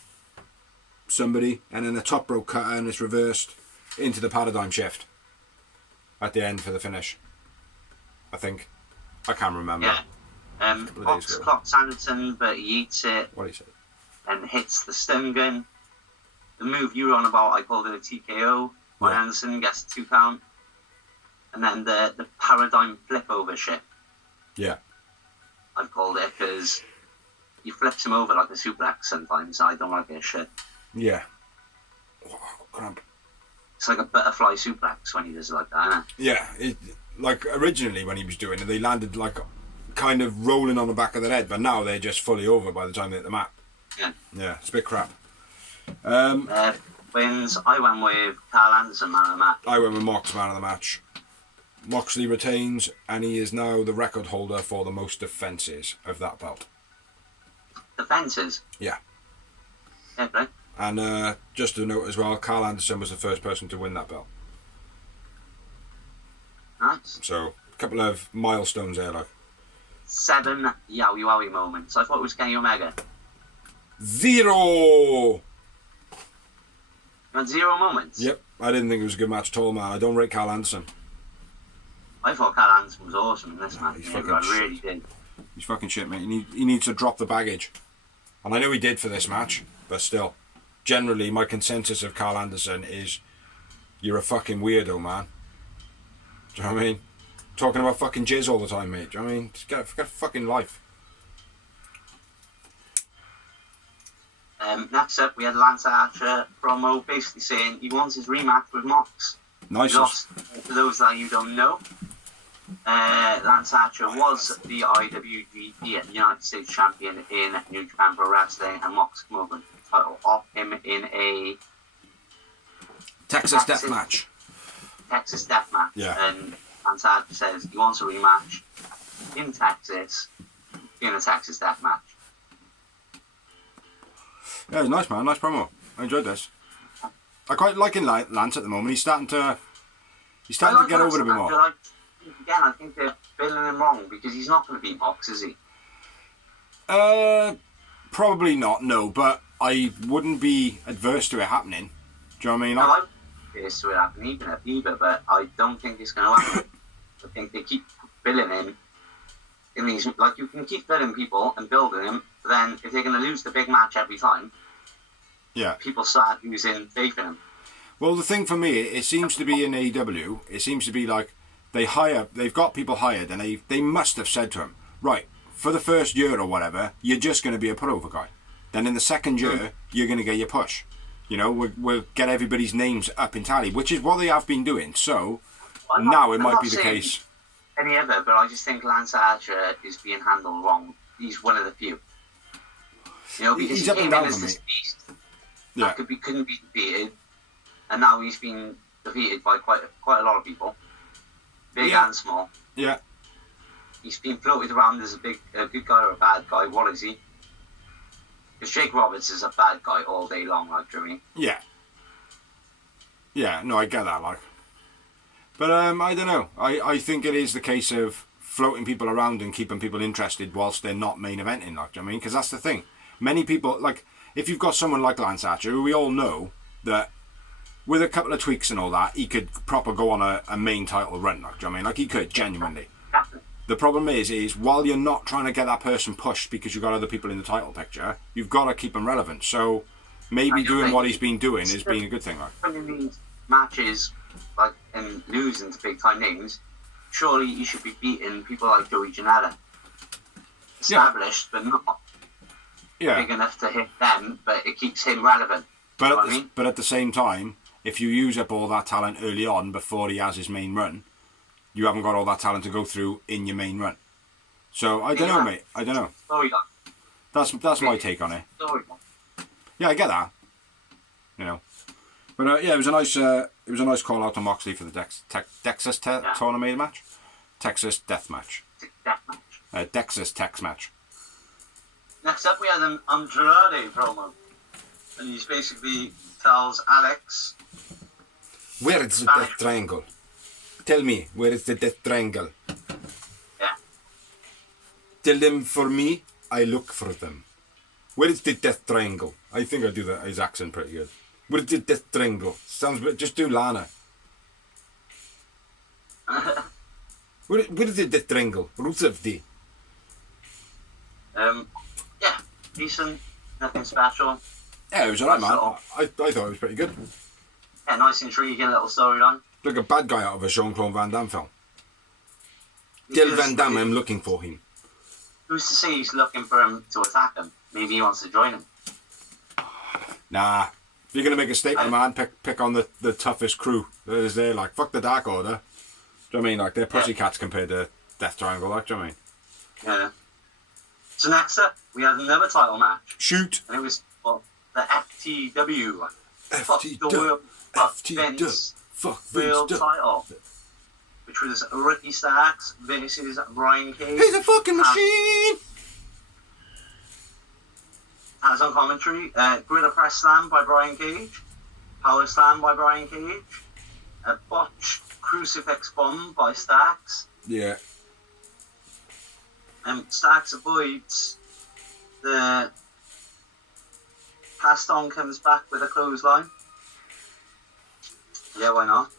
somebody, and then the top rope cutter, and it's reversed into the paradigm shift at the end for the finish. I think. I can't remember. Yeah. Fox clocks Anderson, but he eats it. What do you say? And hits the stun gun. The move you were on about, I called it a TKO. By Anderson gets a 2 count. And then the paradigm flip over shit. Yeah. I've called it because he flips him over like a suplex sometimes. I don't like it shit. Yeah. Oh, cramp. It's like a butterfly suplex when he does it like that, isn't it? Yeah. Like originally when he was doing it, they landed like kind of rolling on the back of their head, but now they're just fully over by the time they hit the mat. Yeah. Yeah, it's a bit crap. Wins. I went with Carl Anderson, man of the match. I went with Mox, man of the match. Moxley retains, and he is now the record holder for the most defences of that belt. Defences? Yeah. Yeah, right. And just to note as well, Carl Anderson was the first person to win that belt. Nice. So, a couple of milestones there, like. 7 Yowie Wowie moments. I thought it was Kenny Omega. 0! You had 0 moments? Yep, I didn't think it was a good match at all, man. I don't rate Carl Anderson. I thought Carl Anderson was awesome in this match. He's I really did. He's fucking shit, mate. He needs to drop the baggage. And I know he did for this match, but still. Generally, my consensus of Carl Anderson is you're a fucking weirdo, man. Do you know what I mean? Talking about fucking jizz all the time, mate. Do you know what I mean? Just get a fucking life. Next up, we had Lance Archer promo basically saying he wants his rematch with Mox. Nice. For those that you don't know, Lance Archer was the IWGP United States Champion in New Japan Pro Wrestling, and Mox came over and title off him in a Texas Death Match. Texas Death Match. Yeah. And Lance Archer says he wants a rematch in Texas in a Texas Death Match. Yeah, it was nice, man. Nice promo. I enjoyed this. I quite liking Lance at the moment. He's starting to get over it a bit more. Again, I think they're billing him wrong because he's not going to beat Mox, is he? Probably not. No, but I wouldn't be adverse to it happening. Do you know what I mean? No, I'm adverse to it happening either, but I don't think it's going to happen. I think they keep billing him. In these, like, you can keep billing people and building him, but then if they're going to lose the big match every time, yeah, people start losing faith in him. Well, the thing for me, it seems to be in AEW, it seems to be like they've got people hired, and they must have said to him, right, for the first year or whatever, you're just going to be a put-over guy. Then in the second year, you're going to get your push. You know, we'll get everybody's names up in tally, which is what they have been doing. So now it might be the case. Any other, but I just think Lance Archer is being handled wrong. He's one of the few. You know, because he's he up and came down in as for me. this beast Yeah. that couldn't be defeated, and now he's been defeated by quite a lot of people, big and small. Yeah. He's been floated around as a good guy or a bad guy. What is he? Because Jake Roberts is a bad guy all day long, like, do you know what I mean? Yeah. Yeah, no, I get that, like. But I don't know. I think it is the case of floating people around and keeping people interested whilst they're not main eventing, like, do you know what I mean? Because that's the thing. Many people, like, if you've got someone like Lance Archer, who we all know that with a couple of tweaks and all that, he could proper go on a main title run, like, do you know what I mean? Like, he could, genuinely. The problem is while you're not trying to get that person pushed because you've got other people in the title picture, you've got to keep them relevant. So maybe doing what he's been doing is being a good thing, like. When you need matches, like, and losing to big time names, surely you should be beating people like Joey Janela. Established, but not big enough to hit them, but it keeps him relevant. But at the same time, if you use up all that talent early on before he has his main run, you haven't got all that talent to go through in your main run. So I don't know, mate. I don't know. That's my take on it. Yeah, I get that. You know, but yeah, it was a nice call out to Moxley for the Texas tournament match, Texas Death Match, Texas Tex match. Next up, we had an Andrade promo, and he basically tells Alex Where is the death triangle? Tell me, where is the death triangle? Yeah. Tell them for me, I look for them. Where is the death triangle? I think I do his accent pretty good. Where is the death triangle? Sounds bit, just do Lana. Where is the death triangle? Roots of the. Yeah, decent, nothing special. Yeah, it was alright, man. I thought it was pretty good. Yeah, nice, intriguing little storyline. Like a bad guy out of a Jean-Claude Van Damme film. Tell Van Damme I'm looking for him. Who's to say he's looking for him to attack him? Maybe he wants to join him. Nah. If you're going to make a statement, man, pick on the toughest crew that is there. Like, fuck the Dark Order. Do you know what I mean? Like, they're pussycats compared to Death Triangle, like, do you know what I mean? Yeah. So next up, we had another title match. Shoot. And it was the FTW. FTW. Vince. Fuck World Vince. title. Which was Ricky Starks versus Brian Cage. He's a fucking machine! As on commentary, Gorilla Press Slam by Brian Cage. Power Slam by Brian Cage. A botched Crucifix Bomb by Starks. Yeah. Starks avoids the passed on, comes back with a clothesline. Yeah, why not?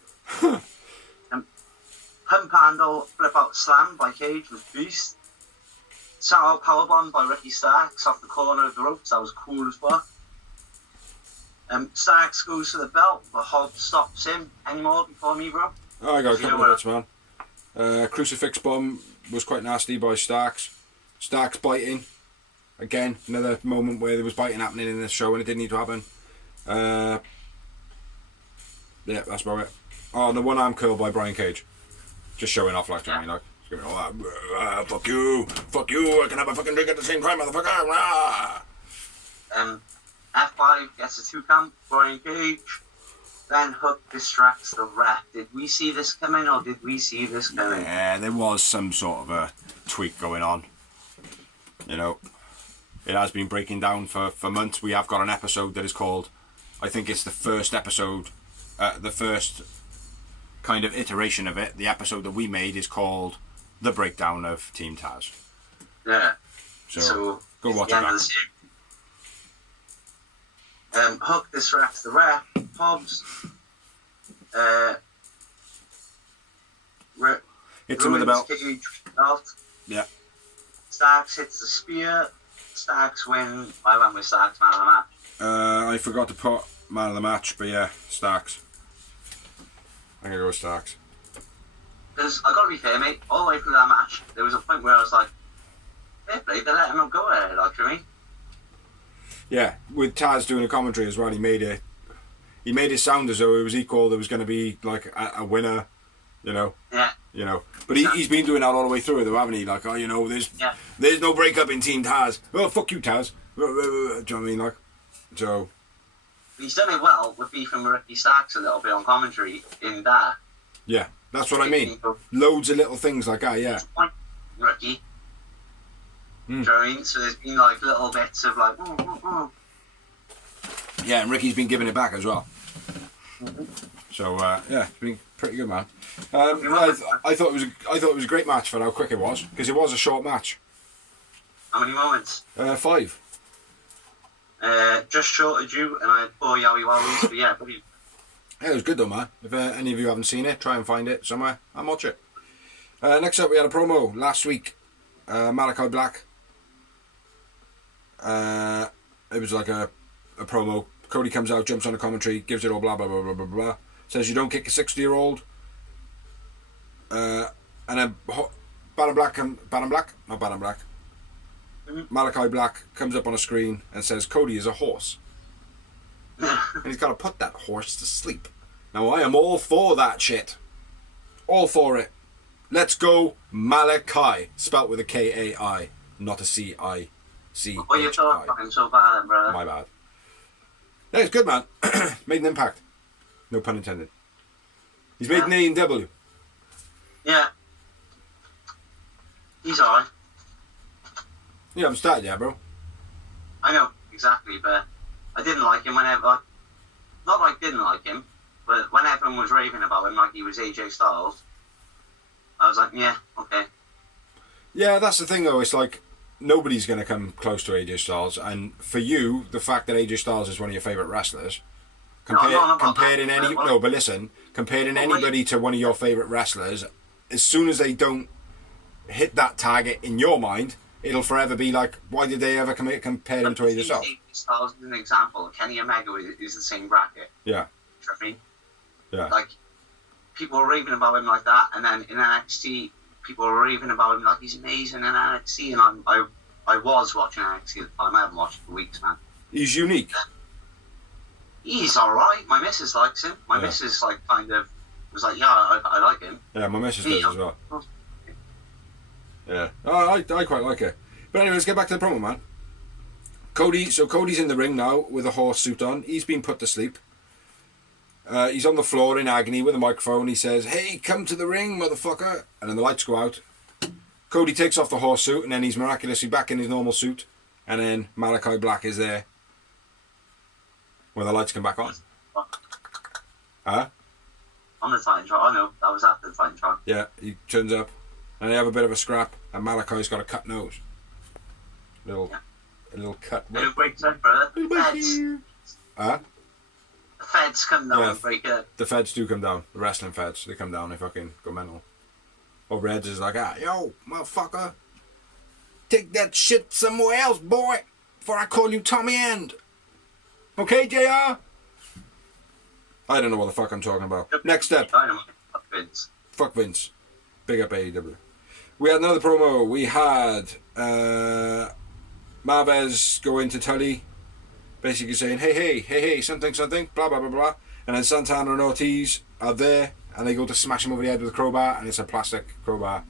Hump handle flip out slam by Cage with Beast. Sat out powerbomb by Ricky Starks off the corner of the ropes. That was cool as fuck. Starks goes for the belt, but Hobbs stops him. Any more before me, bro? Oh, I got a couple of minutes, man. Crucifix Bomb was quite nasty by Starks. Starks biting. Again, another moment where there was biting happening in this show and it didn't need to happen. Yeah, that's about it. Oh, and the one-arm curl by Brian Cage. Just showing off, like, I mean, like, fuck you, I can have a fucking drink at the same time, motherfucker. F5 gets a 2 count, Brian Cage. Then Hook distracts the ref. Did we see this coming, or did we see this coming? Yeah, there was some sort of a tweak going on. You know, it has been breaking down for months. We have got an episode that is called, I think it's the first episode, the first kind of iteration of it. The episode that we made is called The Breakdown of Team Taz. Yeah. So go watch it. Hook distracts the ref. Hobbs hits him with the belt. Yeah. Starks hits the spear. Starks win. I went with Starks man of the match. I forgot to put man of the match, but yeah, Starks. I'm gonna go with Starks. Because I gotta be fair, mate. All the way through that match, there was a point where I was like, fair play, they're letting him go ahead, like, you know what I mean? Yeah, with Taz doing a commentary as well, he made it sound as though it was equal. There was going to be like a winner, you know. Yeah. You know, but he's been doing that all the way through, though, haven't he? Like, oh, you know, there's no breakup in Team Taz. Oh, fuck you, Taz. Do you know what I mean? Like, so. He's done it well with beefing Ricky Starks a little bit on commentary in that. Yeah, that's what I mean. Loads of little things like that, yeah. Ricky. Do you know what I mean? So there's been like little bits of like, Yeah, and Ricky's been giving it back as well. So yeah, it's been pretty good, man. I thought it was a great match for how quick it was, because it was a short match. How many moments? 5. Just short of you, and I had 4 Yowie Wowies, but yeah, buddy. Yeah, it was good though, man. If any of you haven't seen it, try and find it somewhere and watch it. Next up, we had a promo last week. Malachi Black. It was like a promo. Cody comes out, jumps on the commentary, gives it all blah blah blah blah blah blah. Says you don't kick a 60-year-old. And then Baron Black. Malachi Black comes up on a screen and says Cody is a horse. And he's got to put that horse to sleep. Now I am all for that shit. All for it. Let's go Malachi. Spelt with a K-A-I, not a C-I-C-H-I. What are you talking so bad, brother? My bad. Yeah, it's good, man. Made an impact. No pun intended. He's made an AEW. Yeah. He's alright. You haven't started yet, bro. I know, exactly, but I didn't like him whenever. Not like I didn't like him, But when everyone was raving about him like he was AJ Styles, I was like, yeah, okay. Yeah, that's the thing though. It's like nobody's going to come close to AJ Styles, and for you, the fact that AJ Styles is one of your favourite wrestlers, compared in any no, but listen, compared in anybody to one of your favourite wrestlers, as soon as they don't hit that target in your mind, it'll forever be like, why did they ever compare him to AJ Styles? AJ Styles is an example. Kenny Omega is the same bracket. Yeah. You know what I mean? Yeah. Like, people are raving about him like that, and then in NXT, people are raving about him like he's amazing in NXT, and I was watching NXT at the time. I haven't watched it for weeks, man. He's unique. He's alright. My missus likes him. My missus, like, kind of was like, yeah, I like him. Yeah, my missus does as well. Yeah. Oh, I quite like it. But anyway, let's get back to the promo, man. Cody's in the ring now with a horse suit on. He's been put to sleep. He's on the floor in agony with a microphone. He says, "Hey, come to the ring, motherfucker." And then the lights go out. Cody takes off the horse suit, and then he's miraculously back in his normal suit. And then Malachi Black is there when the lights come back on. Huh? On the Titantron. I know. That was after the Titantron. Yeah, he turns up. And they have a bit of a scrap. And Malachi's got a cut nose. A little cut. It'll break down, brother. The feds. Huh? The feds come down and break it. The feds do come down. The wrestling feds. They come down. They fucking go mental. Or Reds is like, yo, motherfucker. Take that shit somewhere else, boy. Before I call you Tommy End. Okay, JR? I don't know what the fuck I'm talking about. Next step. Fuck Vince. Fuck Vince. Big up AEW. We had another promo. We had Marvez go into Tully, basically saying, hey, something, blah, blah, blah, blah. And then Santana and Ortiz are there, and they go to smash him over the head with a crowbar, and it's a plastic crowbar.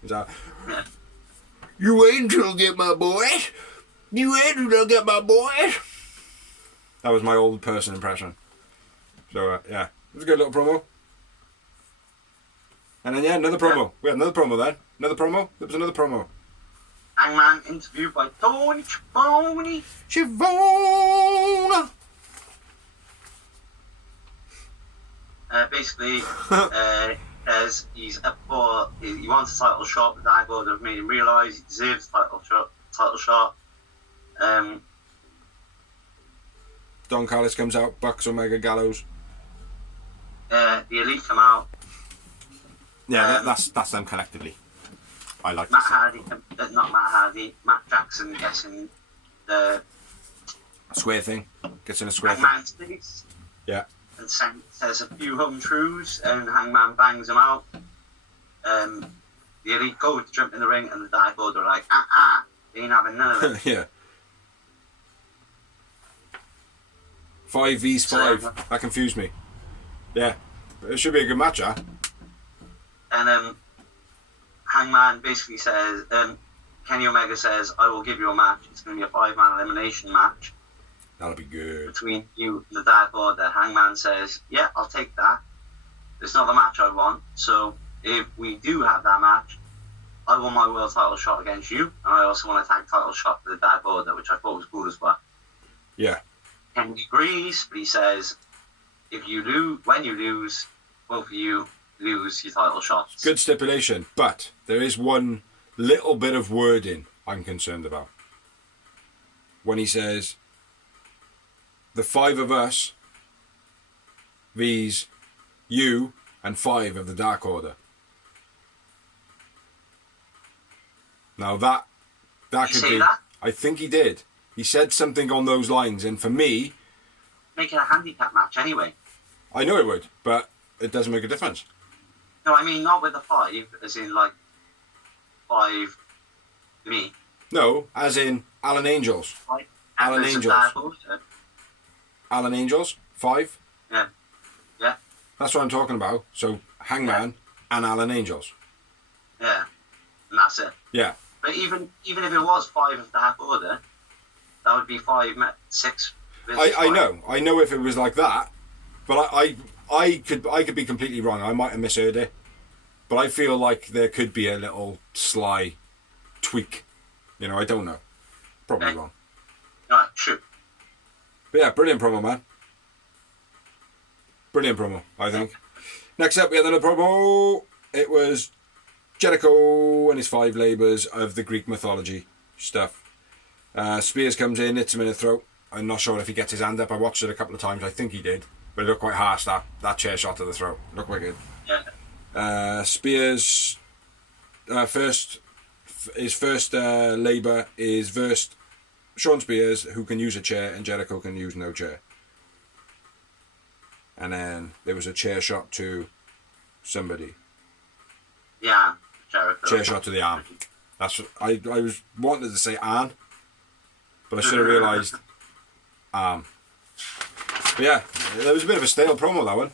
He's like, you wait until I get my boys. You wait until I get my boys. That was my old person impression. So, yeah. It was a good little promo. And then, another promo. We had another promo then. Another promo? There was another promo. Hangman interviewed by Tony Schiavone. Basically, says he's up for, he wants a title shot, but Dark Order have made him realise he deserves a title shot. Don Callis comes out, Bucks, Omega, Gallows. The Elite come out. Yeah, that's them collectively. I like Matt Hardy, not Matt Hardy, Matt Jackson gets in the square thing. Gets in a square Hangman's thing. face. Yeah. And says a few home truths, and Hangman bangs him out. The Elite go to jump in the ring, and the Dark Order are like, they ain't having none of it. Yeah. 5 vs 5. That confused me. Yeah. It should be a good match, huh? And Hangman basically says, Kenny Omega says, I will give you a match. It's going to be a 5-man elimination match. That'll be good. Between you and the Dark Order. Hangman says, yeah, I'll take that. It's not the match I want. So if we do have that match, I want my world title shot against you. And I also want a tag title shot for the Dark Order, which I thought was cool as well. Yeah. Kenny agrees, but he says, if you lose, when you lose, both of you lose your title shots. Good stipulation, but there is one little bit of wording I'm concerned about. When he says, the 5 of us vs you and 5 of the Dark Order. Now that could be... That? I think he did. He said something on those lines, and for me... Make it a handicap match anyway. I know it would, but it doesn't make a difference. No, I mean, not with the 5, as in, like, 5 me. No, as in Alan Angels. Alan Angels. Alan Angels, 5. Yeah. Yeah. That's what I'm talking about. So, Hangman and Alan Angels. Yeah. And that's it. Yeah. But even if it was 5 of the Dark Order, that would be 6. I know if it was like that, but I could be completely wrong. I might have misheard it, but I feel like there could be a little sly tweak. You know, I don't know. Probably wrong. Alright, true. But yeah, brilliant promo, man. Brilliant promo, I think. Next up, we had another promo. It was Jericho and his 5 labours of the Greek mythology stuff. Spears comes in, hits him in the throat. I'm not sure if he gets his hand up. I watched it a couple of times. I think he did. But it looked quite harsh, that chair shot to the throat. It looked quite good. Yeah. Spears, his first labour is versed Sean Spears, who can use a chair, and Jericho can use no chair. And then there was a chair shot to somebody. Yeah, Jericho. Chair shot to the arm. That's what, I was wanted to say arm, but I should have realised arm. But yeah, there was a bit of a stale promo, that one.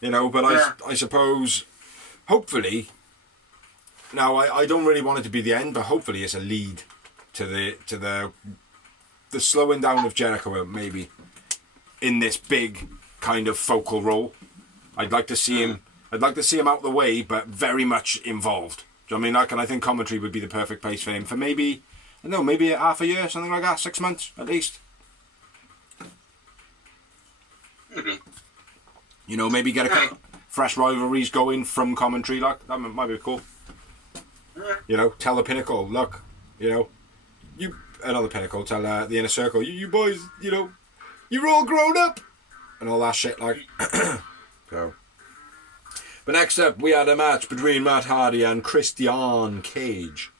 You know, but yeah. I suppose, hopefully, now I don't really want it to be the end, but hopefully it's a lead to the slowing down of Jericho, maybe, in this big kind of focal role. I'd like to see him out the way, but very much involved. Do you know what I mean? Like, and I think commentary would be the perfect place for him for maybe, I don't know, maybe half a year, something like that, 6 months at least. Maybe. You know, maybe get a fresh rivalries going from commentary. Like, that might be cool. Yeah. You know, tell the Pinnacle, look, you know, another Pinnacle, tell the Inner Circle, you boys, you know, you're all grown up, and all that shit, like. So. But next up, we had a match between Matt Hardy and Christian Cage.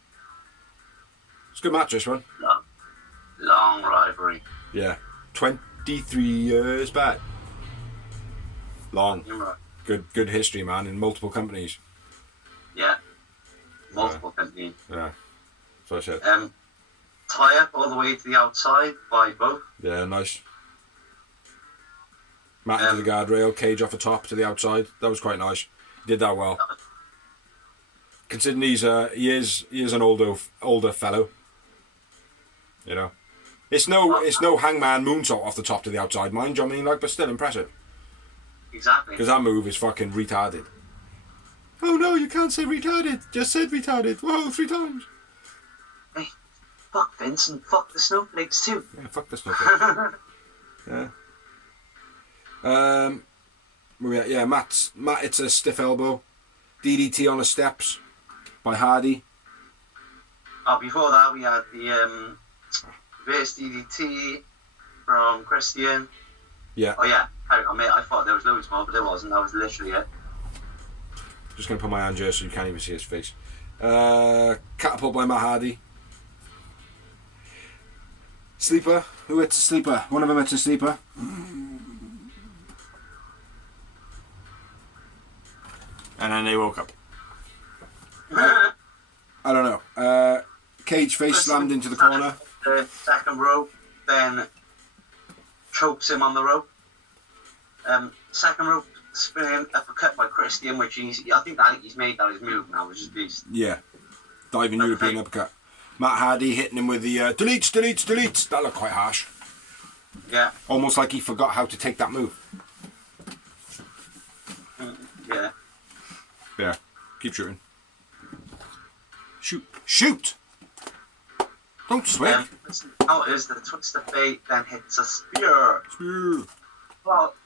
It's a good match, this one. Long rivalry. Yeah. 23 years back. Long. Right. Good history, man, in multiple companies. Yeah. Multiple companies. Yeah. So I said. Tie up all the way to the outside by both. Yeah, nice. Matt into the guardrail, Cage off the top to the outside. That was quite nice. He did that well. Considering he is an older fellow. You know. It's no hangman moonsault off the top to the outside, mind you, I mean, like, but still impressive. Exactly. Because that move is fucking retarded. Oh no, you can't say retarded. Just said retarded. Whoa, 3 times. Hey, fuck Vince and fuck the snowflakes too. Yeah, fuck the snowflakes. Yeah. Yeah, Matt, it's a stiff elbow. DDT on the steps by Hardy. Before that, we had the reverse DDT from Christian. Yeah. Oh yeah, I thought there was loads more, but there wasn't. That was literally it. Just going to put my hand here so you can't even see his face. Catapult by Matt Hardy. Sleeper. Who hits a sleeper? One of them hits a sleeper. And then they woke up. I don't know. Cage face slammed into the corner. The second rope, then chokes him on the rope. Second rope spinning uppercut by Christian, which I think he's made that his move now, which is beast. Yeah. Diving European uppercut. Matt Hardy hitting him with the deletes. That looked quite harsh. Yeah. Almost like he forgot how to take that move. Yeah. Yeah. Keep shooting. Shoot! Don't swing. Out is the twist of fate, then hits a spear. Vlog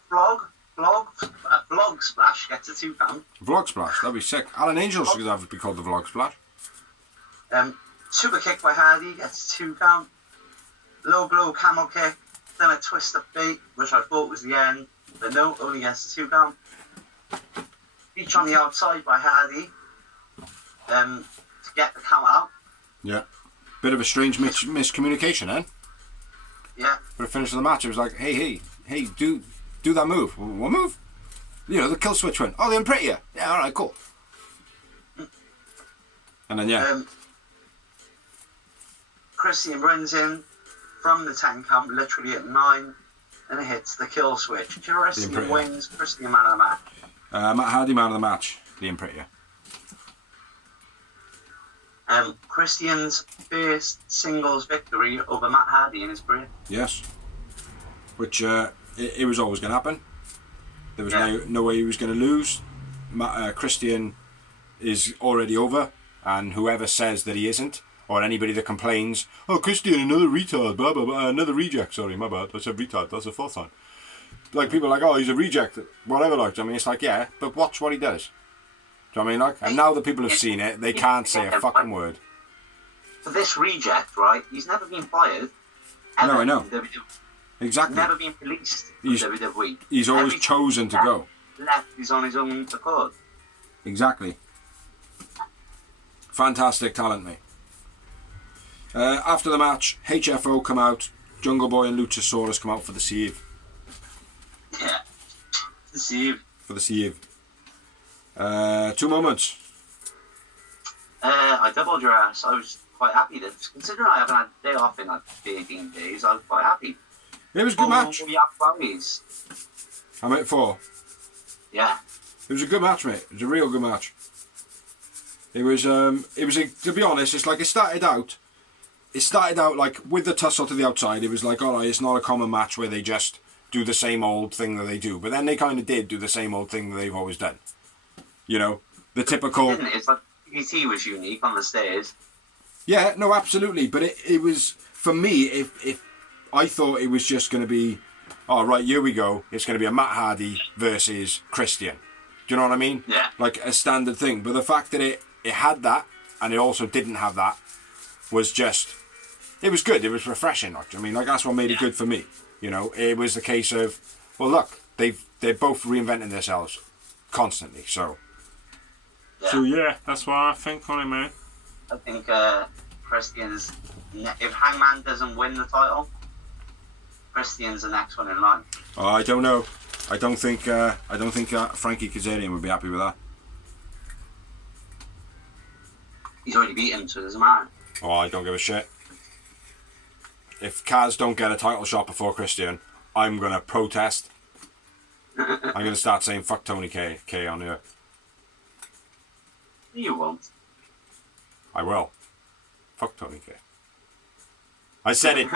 splash gets a 2 count. Vlog splash, that'd be sick. Alan Angel should have be called the Vlog splash. Super kick by Hardy gets a 2 count. Low blow camel kick, then a twist of fate, which I thought was the end, but no, only gets a 2 count. Reach on the outside by Hardy, to get the count out. Yeah. Bit of a strange miscommunication, eh? Yeah. But at the finish of the match, it was like, hey, do that move. What move? You know, the kill switch one. Oh, the Unprettier. Yeah, alright, cool. And then, yeah. Christian runs in from the 10 count, literally at 9, and it hits the kill switch. Christian wins, Christian man of the match. Matt Hardy, man of the match. The Unprettier. Christian's first singles victory over Matt Hardy in his career. Yes. Which, it was always going to happen. There was no way he was going to lose. Christian is already over, and whoever says that he isn't, or anybody that complains, oh, Christian, another retard, blah, blah, blah, another reject, sorry, my bad, I said retard, that's the 4th time. like people are like, oh, he's a reject, whatever. Like, I mean, it's like, yeah, but watch what he does. Do you know what I mean? Like, and now that people have seen it, they can't say a fucking word. For this reject, right? He's never been fired. Ever No, I know. in WWE. Exactly. Never been released from WWE. He's always chosen to go. Left, he's on his own accord. Exactly. Fantastic talent, mate. After the match, HFO come out, Jungle Boy and Luchasaurus come out for the save. Yeah. The save. For the save. 2 moments. I doubled your ass. I was quite happy that, considering I haven't had a day off in like 18 days, I was quite happy. It was a good match. I'm at 4. Yeah. It was a good match, mate. It was a real good match. It was to be honest, it's like it started out like with the tussle to the outside. It was like, all right, it's not a common match where they just do the same old thing that they do. But then they kind of did do the same old thing that they've always done. You know, the typical... It's like PT was unique on the stairs. Yeah, no, absolutely. But it was, for me, if I thought it was just going to be, oh, right, here we go. It's going to be a Matt Hardy versus Christian. Do you know what I mean? Yeah. Like a standard thing. But the fact that it had that and it also didn't have that was just, it was good. It was refreshing. Like, I mean, like that's what made it good for me. You know, it was the case of, well, look, they're both reinventing themselves constantly. So yeah, that's what I think on it, man. I think Christian's, if Hangman doesn't win the title, Christian's the next one in line. Oh, I don't know. I don't think Frankie Kazarian would be happy with that. He's already beat him, so it doesn't matter. Oh, I don't give a shit. If Kaz don't get a title shot before Christian, I'm gonna protest. I'm gonna start saying fuck Tony K on here. You won't. I will. Fuck Tony K. I said it.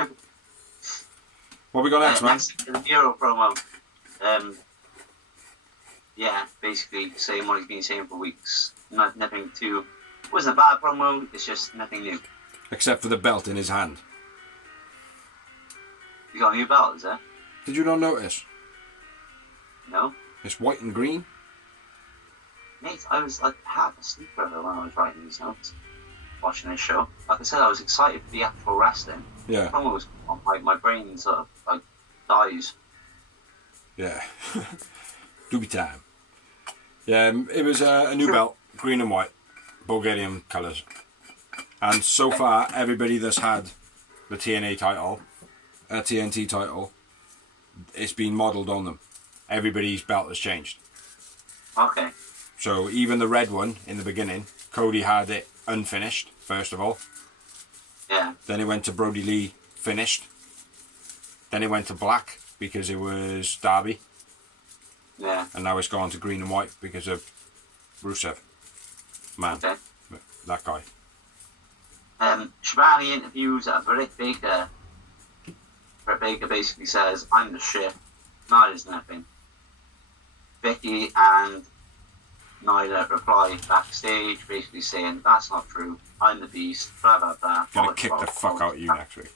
What we got next, man? Next, the Euro promo. Yeah, basically saying what he's been saying for weeks. Nothing too... It wasn't a bad promo, it's just nothing new. Except for the belt in his hand. You got a new belt, is there? Did you not notice? No? It's white and green. Mate, I was like half asleep when I was writing these notes. Watching this show. Like I said, I was excited for the actual wrestling. Yeah. The promo was like my brain sort of like dies. Yeah. Doobie time. Yeah, it was a new belt, green and white, Bulgarian colours. And so far, everybody that's had the TNT title, it's been modelled on them. Everybody's belt has changed. Okay. So even the red one in the beginning, Cody had it unfinished, first of all. Yeah. Then it went to Brody Lee finished. Then it went to black because it was Darby. Yeah. And now it's gone to green and white because of Rusev. Man, Okay. that guy. Shivani interviews Britt Baker. Britt Baker basically says, I'm the shit. Nyla's nothing. Vicky and Nyla reply backstage, basically saying, that's not true. I'm the beast. Blah, blah, blah. Gonna kick the fuck out of you next week.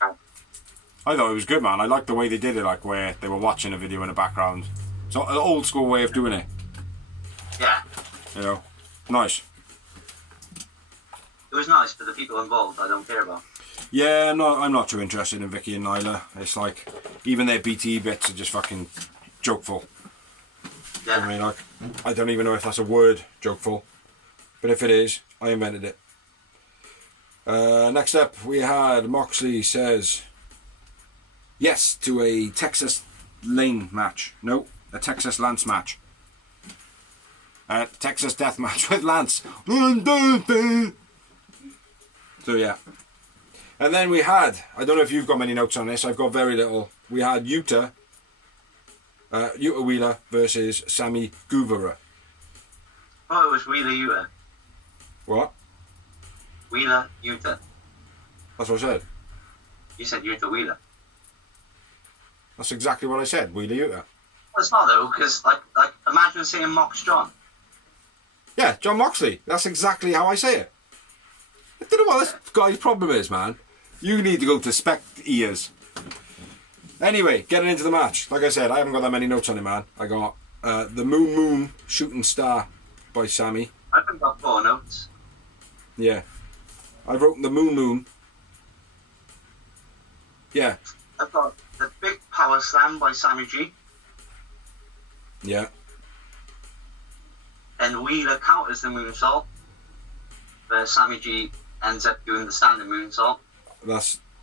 I thought it was good, man. I liked the way they did it, like where they were watching a video in the background. So an old school way of doing it. Yeah. You know, nice. It was nice, but the people involved I don't care about. Yeah, no, I'm not too interested in Vicky and Nyla. It's like, even their BTE bits are just fucking jokeful. Yeah. I mean, like, I don't even know if that's a word, jokeful. But if it is, I invented it. Next up, we had Moxley says yes to a Texas Lane match. No, a Texas Lance match. Texas Death Match with Lance. So yeah. And then we had, I don't know if you've got many notes on this, I've got very little. We had Yuta Wheeler versus Sammy Guevara. Oh, it was Wheeler Yuta. What? Wheeler Yuta. That's what I said. You said Yuta Wheeler. That's exactly what I said, Wheeler Yuta. Well, it's not though, because like imagine saying Mox John. Yeah, John Moxley. That's exactly how I say it. I don't know what this guy's problem is, man. You need to go to spec ears. Anyway, getting into the match. Like I said, I haven't got that many notes on it, man. I got the Moon Shooting Star by Sammy. I haven't got 4 notes. Yeah. I wrote the Moon. Yeah. I've got the Big Power Slam by Sammy G. Yeah. And Wheeler counters the moonsault. Where Sammy G ends up doing the standing moonsault.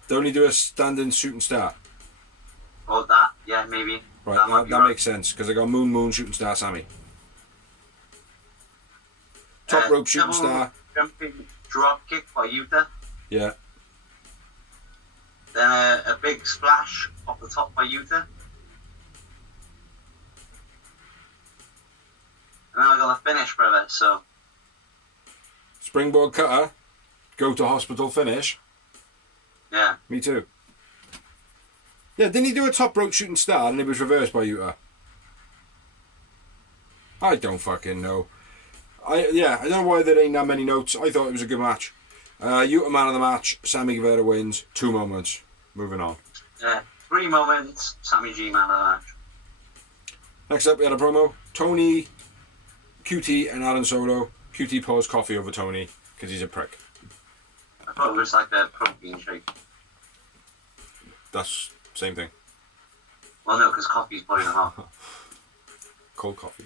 They only do a standing shooting star. Or that, yeah, maybe. Right, that makes sense, because I got Moon, Shooting Star, Sammy. Top rope shooting star. Jumping drop kick by Yuta. Yeah. Then a big splash off the top by Yuta. And then I got the finish, brother, so. Springboard cutter. Go to hospital finish. Yeah. Me too. Yeah, didn't he do a top rope shooting star and it was reversed by Yuta? I don't fucking know. I don't know why there ain't that many notes. I thought it was a good match. Yuta man of the match. Sammy Guevara wins. 2 moments. Moving on. 3 moments. Sammy G man of the match. Next up, we had a promo. Tony, QT, and Alan Solo. QT pours coffee over Tony because he's a prick. I thought it was like a protein shake. That's same thing. Well, no, because coffee's boiling hot. Cold coffee.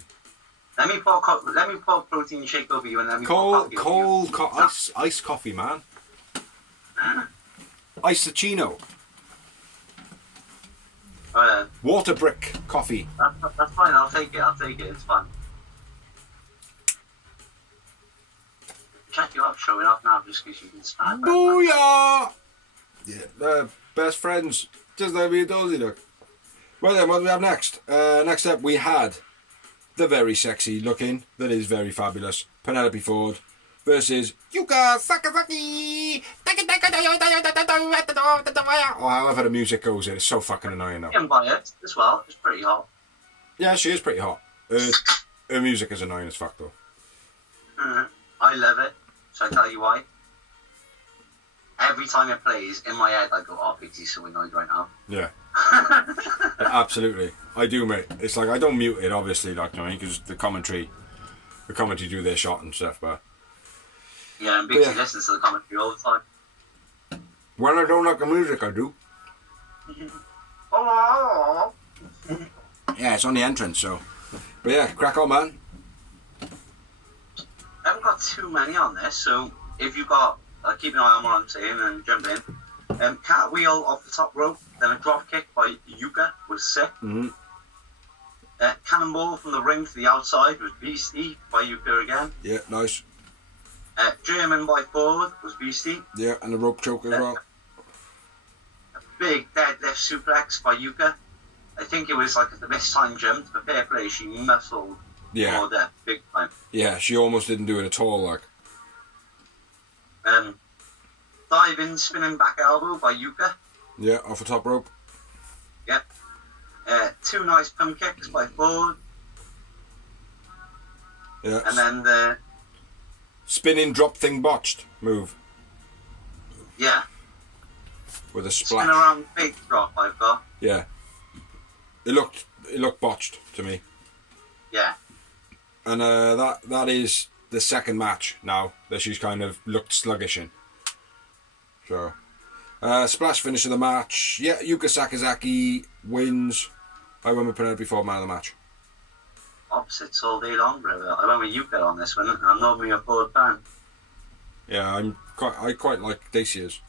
Let me pour protein shake over you and let me pour coffee Iced coffee, man. Iced-a-chino. Water brick coffee. That's fine, I'll take it, it's fine. Check you up showing off now just because you can stand. Booyah! Yeah, best friends. Just like me and Dozy, look. Well then, what do we have next? Next up, we had the very sexy looking, that is very fabulous, Penelope Ford versus Yuka Sakazaki. Or however the music goes, it's so fucking annoying now. You can buy it as well, it's pretty hot. Yeah, she is pretty hot. Her music is annoying as fuck though. I love it, so I tell you why. Every time it plays, in my head I go, oh, Pixie's so annoyed right now. Yeah. Yeah, absolutely. I do, mate. It's like, I don't mute it, obviously, like, you know, because the commentary do their shot and stuff, but... Yeah, and Pixie listens to the commentary all the time. When I don't like the music, I do. Oh. Yeah, it's on the entrance, so... But yeah, crack on, man. I haven't got too many on this, so if you've got... keep an eye on what I'm saying and jump in. Cartwheel off the top rope, then a drop kick by Yuka was sick. Mm-hmm. Cannonball from the ring to the outside was beastie by Yuka again. Yeah, nice. German by Ford was beastie. Yeah, and the rope choke as well. A big deadlift suplex by Yuka. I think it was like a mistimed jump, but fair play, she muscled Ford there, big time. Yeah, she almost didn't do it at all, like. Diving, spinning back elbow by Yuka. Yeah, off the top rope. Yep. 2 nice pump kicks by Ford. Yeah. And then the... Spinning drop thing botched move. Yeah. With a splash. Spin around big drop I've got. Yeah. It looked botched to me. Yeah. And that is the second match now that she's kind of looked sluggish in. So, splash finish of the match. Yeah, Yuka Sakazaki wins. I went with Penelope Ford man of the match. Opposites all day long, brother. I went with Yuka on this one. I'm normally a Ford fan. Yeah, I quite like Dacia's.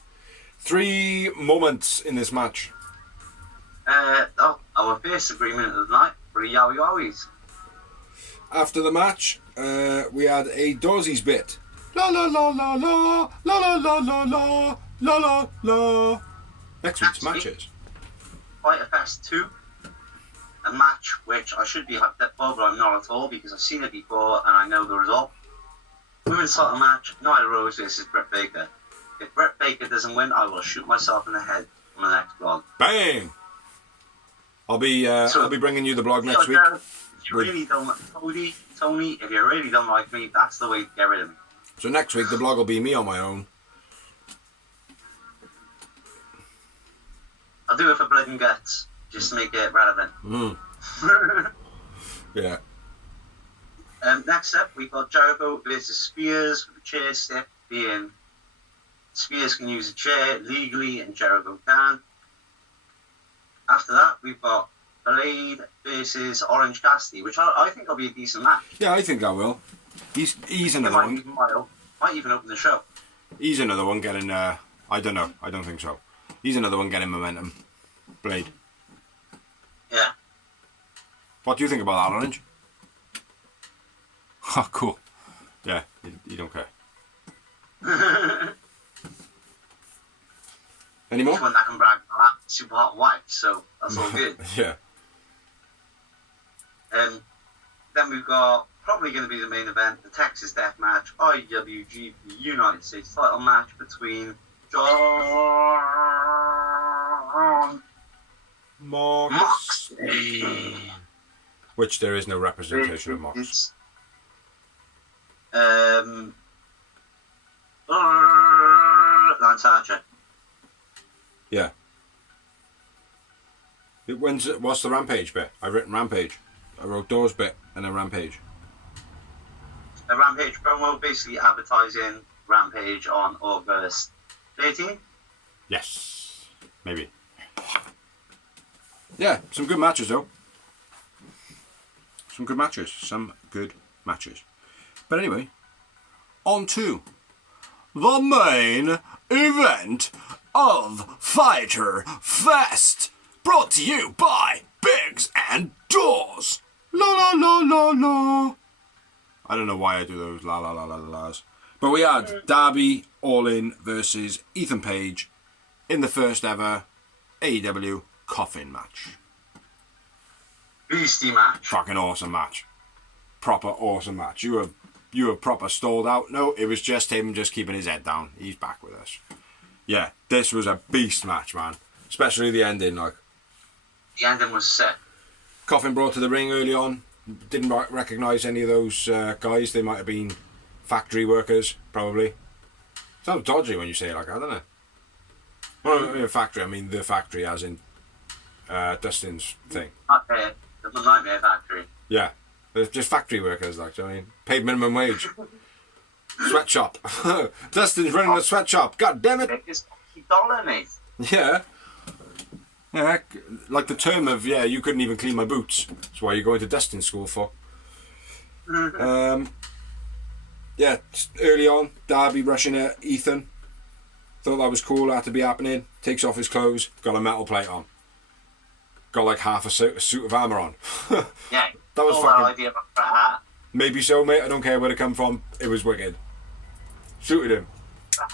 3 moments in this match. Our first agreement of the night for the Yowie Yowies. After the match, we had a Dozy's bit. La la la la la la la la la la la la la. Next week's matches. Fighter Fest 2. A match which I should be hyped up for, but I'm not at all because I've seen it before and I know the result. Women's title match, Nyla Rose versus Britt Baker. If Britt Baker doesn't win, I will shoot myself in the head on the next vlog. Bang! I'll be bringing you the blog next week. If you really don't like Tony, if you really don't like me, that's the way to get rid of me. So next week the blog will be me on my own. I'll do it for blood and guts. just to make it relevant. Yeah. Next up, we've got Jericho versus Spears, with the chair step being Spears can use a chair legally and Jericho can. After that, we've got Blade versus Orange Cassidy, which I think will be a decent match. Yeah, I think I will. He's another one. Might even open the show. He's another one getting. I don't know. I don't think so. He's another one getting momentum. Blade. Yeah. What do you think about that, Orange? Oh, cool. Yeah, you don't care. Any more? He's one that can brag about that super hot wife, so that's all good. Yeah. Then we've got probably going to be the main event, the Texas Death Match, IWGP United States title match between John Moxley. Which there is no representation of Mox. Lance Archer. Yeah. What's the Rampage bit? I've written Rampage. I wrote Doors bit and then Rampage. A Rampage promo basically advertising Rampage on August 18th. Yes. Maybe. Yeah, some good matches though. Some good matches. But anyway, on to the main event of Fighter Fest, brought to you by Biggs and Dawes. La la la la la. I don't know why I do those la la la la la's. But we had Darby All-In versus Ethan Page in the first ever AEW Coffin match. Beastie match. Fucking awesome match. Proper awesome match. You were proper stalled out. No, it was just him just keeping his head down. He's back with us. Yeah, this was a beast match, man. Especially the ending, like. The ending was sick. Coffin brought to the ring early on. Didn't recognise any of those guys. They might have been factory workers, probably. Sounds dodgy when you say it like that, doesn't it? Well, factory, I mean the factory as in Dustin's thing. Okay, the Nightmare Factory. Yeah, they're just factory workers, like, do you know what I mean? Paid minimum wage. Sweatshop. Dustin's running a sweatshop. God damn it. It's $50, mate. Yeah. Yeah, like the term of, yeah, you couldn't even clean my boots. That's why you're going to Dustin school for. Yeah, early on, Darby rushing at Ethan. Thought that was cool, had to be happening. Takes off his clothes, got a metal plate on. Got like half a suit of armour on. Yeah, that was all fucking... that idea about that. Maybe so, mate. I don't care where it come from. It was wicked. Suited him.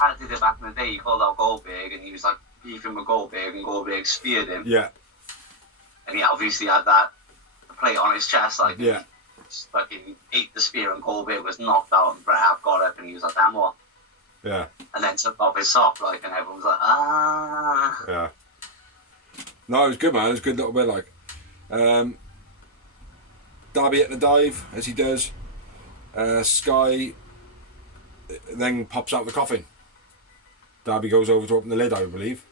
I did it back in the day. He called out Goldberg and he was like beefing with Goldberg and Goldberg speared him. Yeah. And he obviously had that plate on his chest, like, yeah. He fucking ate the spear and Goldberg was knocked out and Bret Hart got up and he was like, damn what? Yeah. And then took off his sock, like, and everyone was like, ah. Yeah. No, it was good, man. It was a good little bit, like. Darby at the dive, as he does. Sky then pops out the coffin. Darby goes over to open the lid, I believe.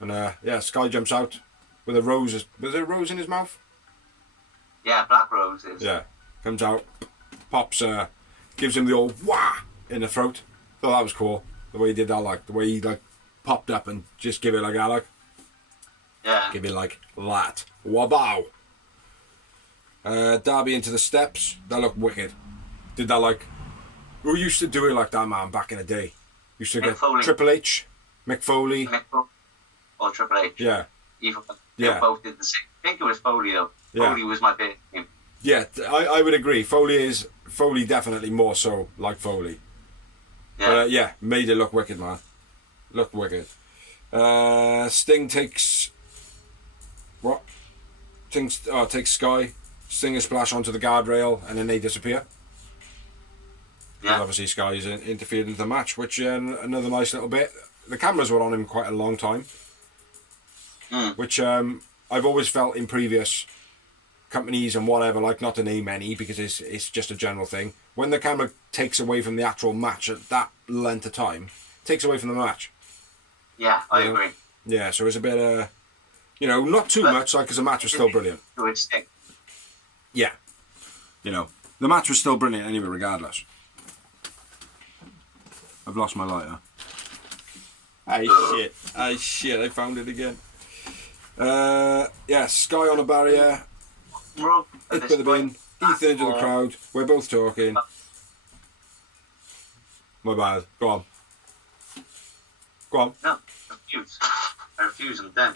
And, yeah, Sky jumps out with a rose. Was there a rose in his mouth? Yeah, black roses. Yeah. Comes out, pops, gives him the old wah in the throat. Thought that was cool. The way he did that, like, the way he, like, popped up and just give it like that, like. Yeah. Give it like that. Wabow. Darby into the steps. That looked wicked. Did that like... Who used to do it like that, man, back in the day? Used to get Foley. Triple H, Mick Foley. Or Triple H. Yeah. They both did the same. I think it was Foley, though. Yeah. Foley was my big name. Yeah, I would agree. Foley definitely more so like Foley. Yeah. But, yeah, made it look wicked, man. Looked wicked. Sting takes... What? Takes Sky. Stinger splash onto the guardrail and then they disappear. Yeah. And obviously Sky's interfered into the match, which another nice little bit. The cameras were on him quite a long time. Which I've always felt in previous companies and whatever, like, not to name any because it's just a general thing. When the camera takes away from the actual match at that length of time, takes away from the match. Yeah, I agree. Yeah, so it's a bit You know, not too much, like, because the match was still brilliant. Good stick. Yeah. You know, the match was still brilliant anyway, regardless. I've lost my lighter. Aye shit, I found it again. Yeah, Sky on a barrier. Rope at Hit this by the bin. point. Ethan into the crowd. We're both talking. My bad. Go on. Go on. No, I refuse them then.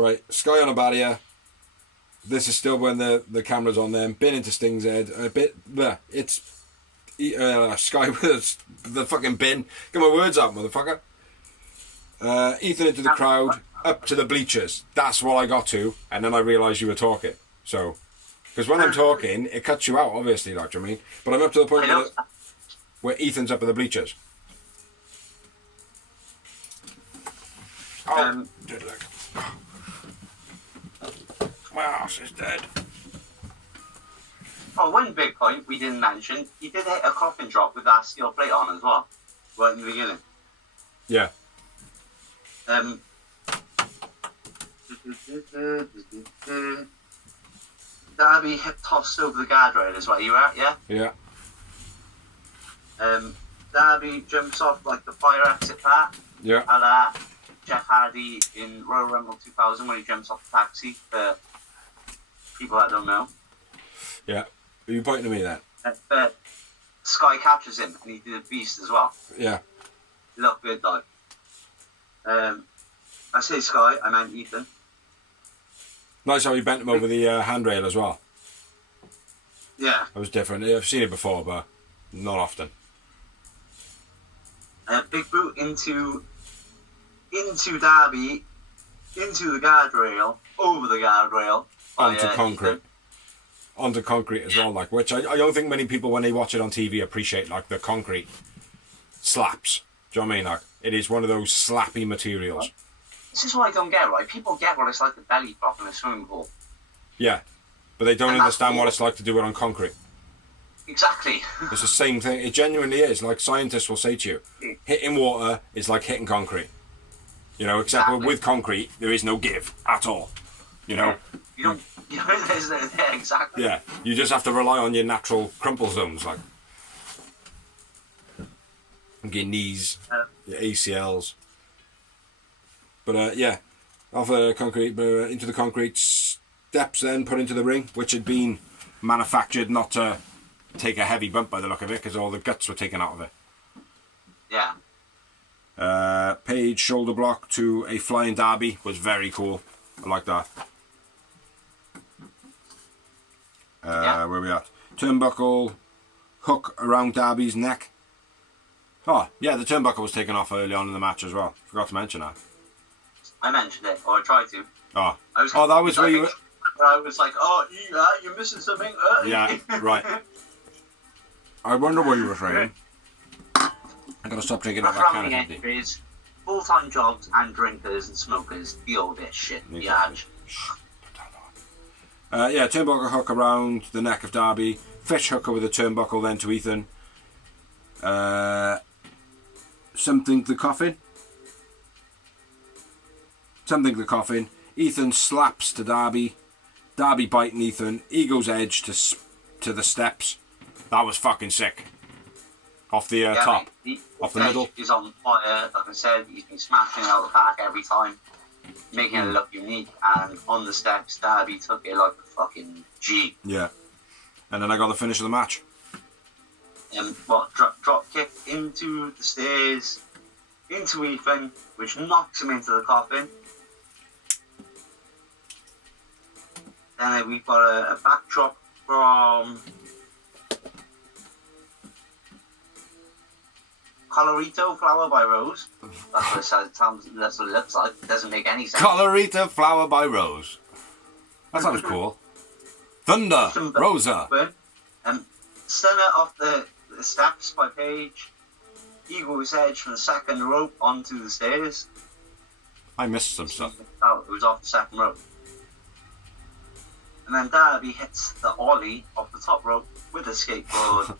Right, Sky on a barrier. This is still when the camera's on them. Bin into Sting's head. A bit. It's Sky with the fucking bin. Get my words out, motherfucker. Ethan into the crowd. Up to the bleachers. That's what I got to. And then I realised you were talking. So, because when I'm talking, it cuts you out, obviously, like, do you know what I mean? But I'm up to the point where Ethan's up at the bleachers. Oh, dead leg. My arse is dead. Oh, one big point we didn't mention, he did hit a coffin drop with that steel plate on as well, right in the beginning. Yeah. Darby hip tossed over the guardrail as well, you right, yeah? Yeah. Darby jumps off like the fire exit part. Yeah. A la Jeff Hardy in Royal Rumble 2000 when he jumps off the taxi, for people that don't know. Yeah. Are you pointing to me then? But Sky captures him and he did a beast as well. Yeah. Look good though. I say Sky, I meant Ethan. Nice how he bent him over the handrail as well. Yeah. That was different. I've seen it before, but not often. Big boot into Darby, into the guardrail, over the guardrail. Onto concrete. Onto concrete as well, like, which I don't think many people, when they watch it on TV, appreciate, like, the concrete slaps. Do you know what I mean? Like, it is one of those slappy materials. This is what I don't get, right? People get what it's like to belly flop in a swimming pool. Yeah, but they don't understand what it's like to do it on concrete. Exactly. It's the same thing. It genuinely is. Like, scientists will say to you, hitting water is like hitting concrete. You know, except with concrete, there is no give at all. You know? You don't, there's no, yeah, exactly. Yeah, you just have to rely on your natural crumple zones, like your knees, your ACLs. But yeah, off the concrete, into the concrete, steps then put into the ring, which had been manufactured not to take a heavy bump by the look of it, because all the guts were taken out of it. Yeah. Page shoulder block to a flying Darby was very cool. I like that. Where are we at? Turnbuckle hook around Darby's neck. Oh, yeah, the turnbuckle was taken off early on in the match as well. Forgot to mention that. I mentioned it, or I tried to. Oh, that was where you were... I was like, oh, you're missing something. Yeah, right. I wonder what you were saying. I gotta stop drinking up that kind of entries, full-time jobs and drinkers and smokers deal with this shit. Yeah. Yeah, turnbuckle hook around the neck of Darby. Fish hooker with a turnbuckle then to Ethan. Something the coffin. Something the coffin. Ethan slaps to Darby. Darby biting Ethan. Ego's edge to the steps. That was fucking sick. Off the top. Off the middle. He's on fire. Like I said, he's been smashing out the back every time, making it look unique. And on the steps, Darby took it like a fucking G. Yeah. And then I got the finish of the match. Drop kick into the stairs, into Ethan, which knocks him into the coffin. Then we've got a backdrop from Colorito Flower by Rose. That's what it says. That's what it looks like. It doesn't make any sense. Colorito Flower by Rose. That sounds cool. Thunder Rosa. Stunner off the steps by Page. Ego's edge from the second rope onto the stairs. I missed some stuff. Oh, it was off the second rope. And then Darby hits the ollie off the top rope with a skateboard.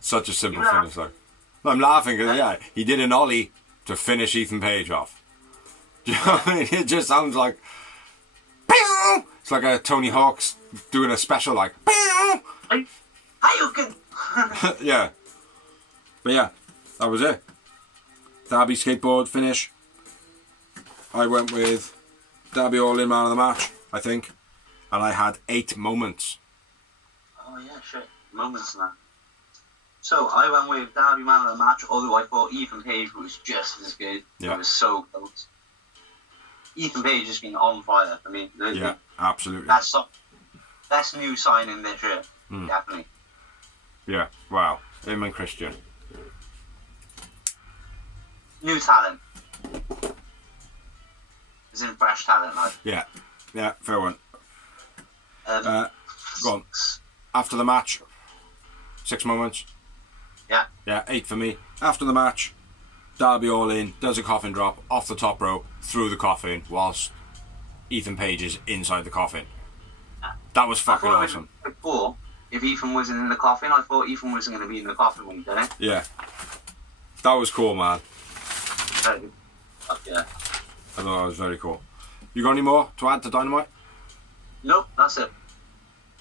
Such a simple finish, though. I'm laughing because, yeah, he did an ollie to finish Ethan Page off. Do you know what I mean? It just sounds like. Pew! It's like a Tony Hawk's doing a special, like. Pew! Hadouken! Yeah. But yeah, that was it. Darby skateboard finish. I went with Darby all in man of the match, I think. And I had 8 moments. Oh yeah, shit. Moments now. So I went with Darby man of the match, although I thought Ethan Page was just as good. Yeah. It was so close. Ethan Page has been on fire. I mean, Yeah, absolutely. Best new signing this year, definitely. Yeah, wow. Him and Christian. New talent. As in fresh talent, like. Yeah, fair one. Um, Go on. After the match, 6 moments. Yeah. Yeah, 8 for me. After the match, Darby all in, does a coffin drop off the top rope, through the coffin, whilst Ethan Page is inside the coffin. That was fucking awesome. Before, if Ethan wasn't in the coffin, I thought Ethan wasn't going to be in the coffin when he did it. Yeah. That was cool, man. Very good. Yeah. I thought that was very cool. You got any more to add to Dynamite? Nope, that's it.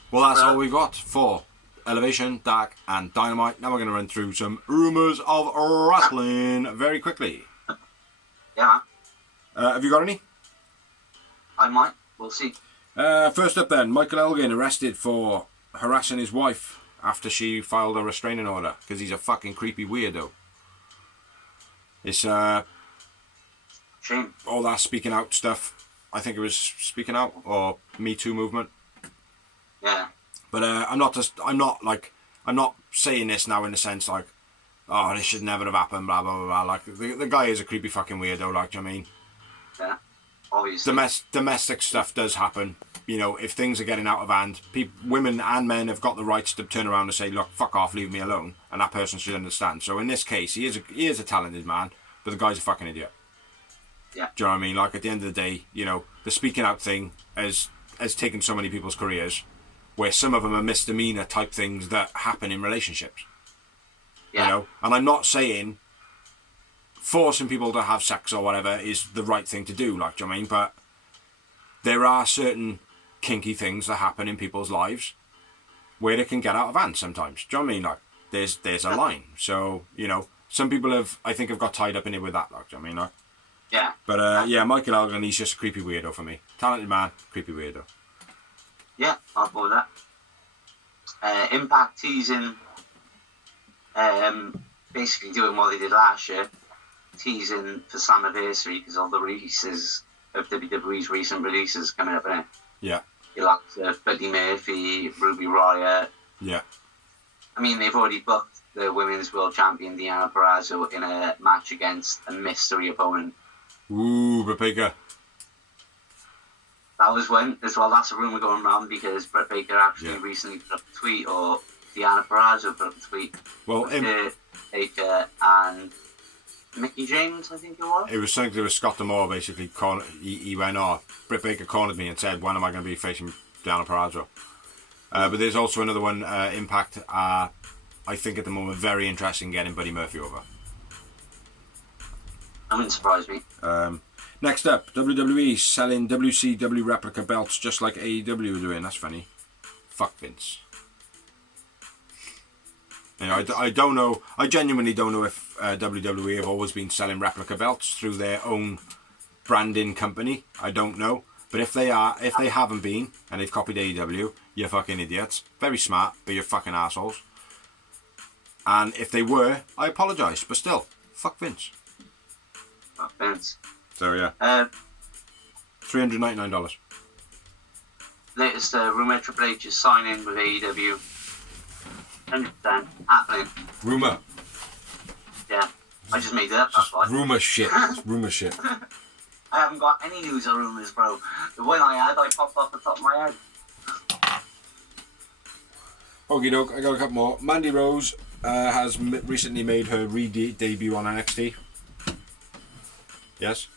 Well, that's all we got for Elevation, Dark, and Dynamite. Now we're going to run through some rumours of wrestling very quickly. Yeah. Have you got any? I might. We'll see. First up then, Michael Elgin arrested for harassing his wife after she filed a restraining order because he's a fucking creepy weirdo. It's Shame. all that speaking out stuff. I think it was speaking out or Me Too movement. Yeah. But I'm not saying this now in the sense like, oh, this should never have happened, blah blah blah blah. Like the guy is a creepy fucking weirdo. Like, do you know what I mean? Yeah. Obviously. Domestic stuff does happen. You know, if things are getting out of hand, women and men have got the rights to turn around and say, look, fuck off, leave me alone, and that person should understand. So in this case, he is a talented man, but the guy's a fucking idiot. Yeah. Do you know what I mean? Like, at the end of the day, you know, the speaking out thing has taken so many people's careers, where some of them are misdemeanor type things that happen in relationships. Yeah. You know, and I'm not saying forcing people to have sex or whatever is the right thing to do, like, do you know what I mean? But there are certain kinky things that happen in people's lives where they can get out of hand sometimes. Do you know what I mean? Like, there's a line. So, you know, some people have got tied up in it with that, like, do you know what I mean? Like, Yeah. but yeah, Michael Elgin, he's just a creepy weirdo for me. Talented man, creepy weirdo. Yeah, I'll follow that. Impact teasing, basically doing what they did last year, teasing for Slammiversary because all the releases of WWE's recent releases coming up in it. Yeah. You like Buddy Murphy, Ruby Riott. Yeah. I mean, they've already booked the Women's World Champion Deanna Purrazzo in a match against a mystery opponent. Ooh, Britt Baker. That was one as well. That's a rumour going around because Britt Baker actually recently put up a tweet, or Deanna Purrazzo put up a tweet. Well, Baker and Mickey James, I think it was. It was something to do with Scott D'Amore, basically. He went, oh, Britt Baker cornered me and said, when am I going to be facing Deanna Purrazzo? But there's also another one, Impact, I think at the moment, very interested in getting Buddy Murphy over. That wouldn't surprise me. Next up, WWE selling WCW replica belts just like AEW are doing. That's funny. Fuck Vince. You know, I don't know. I genuinely don't know if WWE have always been selling replica belts through their own branding company. I don't know. But if they haven't been, and they've copied AEW, you're fucking idiots. Very smart, but you're fucking assholes. And if they were, I apologise. But still, fuck Vince. Fuck Vince. So yeah. $399. Latest rumour Triple H is signing with AEW. 100% happening. Rumour. Yeah. I just made it up, that's why. Rumour shit. Rumour shit. I haven't got any news or rumours, bro. The one I had, I popped off the top of my head. Okie doke, I got a couple more. Mandy Rose has recently made her debut on NXT. Yes.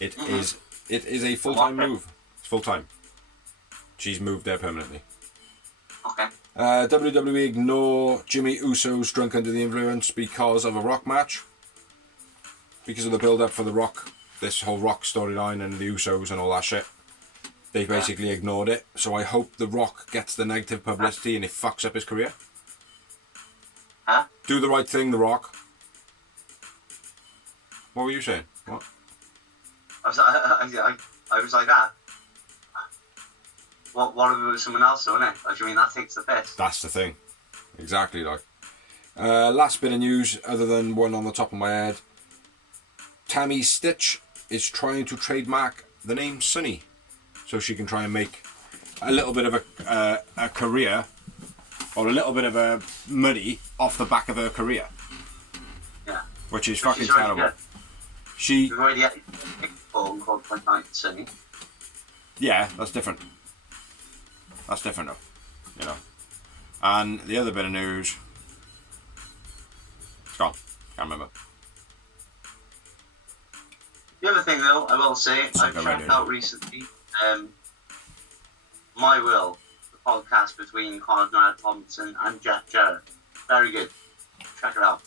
It is a full-time move. It's full-time. She's moved there permanently. Okay. WWE ignore Jimmy Uso's drunk under the influence because of a Rock match. Because of the build-up for the Rock this whole Rock storyline and the Usos and all that shit. They basically ignored it. So I hope the Rock gets the negative publicity and it fucks up his career. Huh? Do the right thing, the Rock. What were you saying? What? I was like that. What if it was someone else, don't it? Like, I mean, that takes the piss. That's the thing. Exactly, like. Last bit of news, other than one on the top of my head. Tammy Stitch is trying to trademark the name Sunny, so she can try and make a little bit of a career, or a little bit of a money off the back of her career. Yeah. Which is fucking She's terrible. You've already had a phone called Point Night Sunny. Yeah, that's different. That's different though, you know. And the other bit of news, it's gone. Can't remember. The other thing though, I will say, I've checked out recently, My Will, the podcast between Conrad Thompson and Jack Jarrett. Very good. Check it out.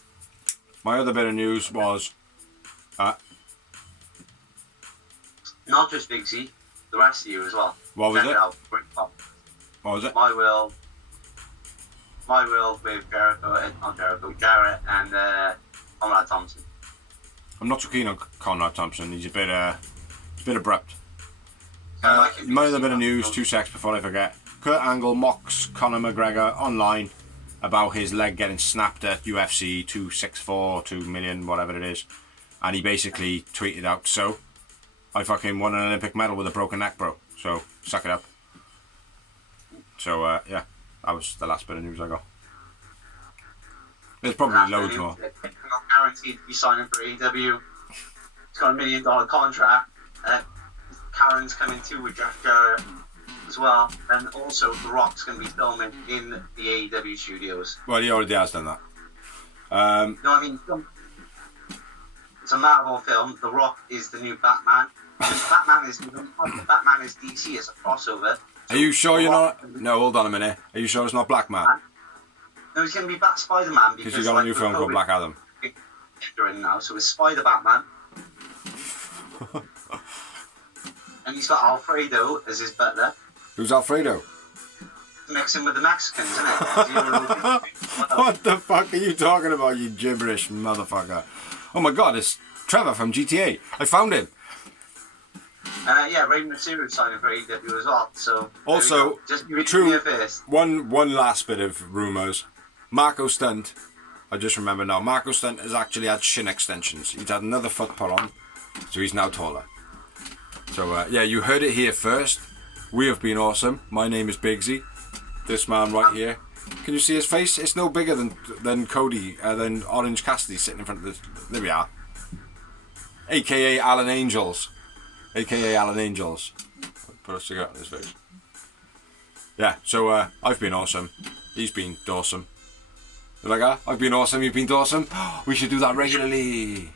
My other bit of news was, not just Big Z, the rest of you as well. What was Check it? Out. Great podcast. What was it? My Will with Jarrett and Conrad Thompson. I'm not so keen on Conrad Thompson. He's a bit abrupt. I like him. My other bit of news, 2 secs before I forget. Kurt Angle mocks Conor McGregor online about his leg getting snapped at UFC 264, 2 million, whatever it is. And he basically tweeted out, so, I fucking won an Olympic medal with a broken neck, bro. So, suck it up. So, yeah, that was the last bit of news I got. There's probably loads more. I'm not guaranteed to be signing for AEW. He's got $1 million contract. Karen's coming too with Jeff Jarrett as well. And also, The Rock's going to be filming in the AEW studios. Well, he already has done that. No, I mean, it's a Marvel film. The Rock is the new Batman. Batman is DC. It's a crossover. Are you sure you're not? No, hold on a minute. Are you sure it's not Black Man? No, he's going to be Spider-Man Because you got a new film called Black Adam. In now, so it's Spider-Batman. And he's got Alfredo as his butler. Who's Alfredo? Mixing with the Mexicans, isn't it? What the fuck are you talking about, you gibberish motherfucker? Oh my god, it's Trevor from GTA. I found him. Yeah, Rey Mysterio signing for AEW as well. So also, just true. First. One last bit of rumours. Marco Stunt. I just remember now. Marco Stunt has actually had shin extensions. He's had another foot put on, so he's now taller. So yeah, you heard it here first. We have been awesome. My name is Bigsy. This man right here. Can you see his face? It's no bigger than Cody, than Orange Cassidy sitting in front of this. There we are. AKA Alan Angels. AKA Alan Angels. Put a cigarette on his face. Yeah, so I've been awesome. He's been awesome. You like that? I've been awesome, you've been awesome. We should do that regularly.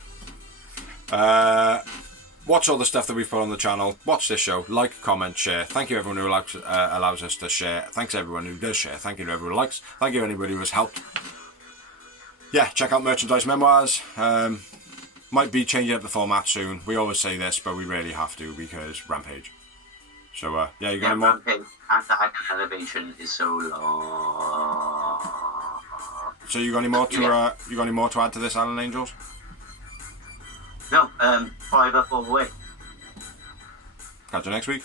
Watch all the stuff that we've put on the channel. Watch this show. Like, comment, share. Thank you everyone who allows us to share. Thanks everyone who does share. Thank you to everyone who likes. Thank you to anybody who has helped. Yeah, check out Merchandise Memoirs. Might be changing up the format soon. We always say this, but we really have to because Rampage. So yeah, you got any more? Rampage and Elevation is so long. So you got any more to you got any more to add to this, Alan Angels? No, 5 up all the way. Catch you next week.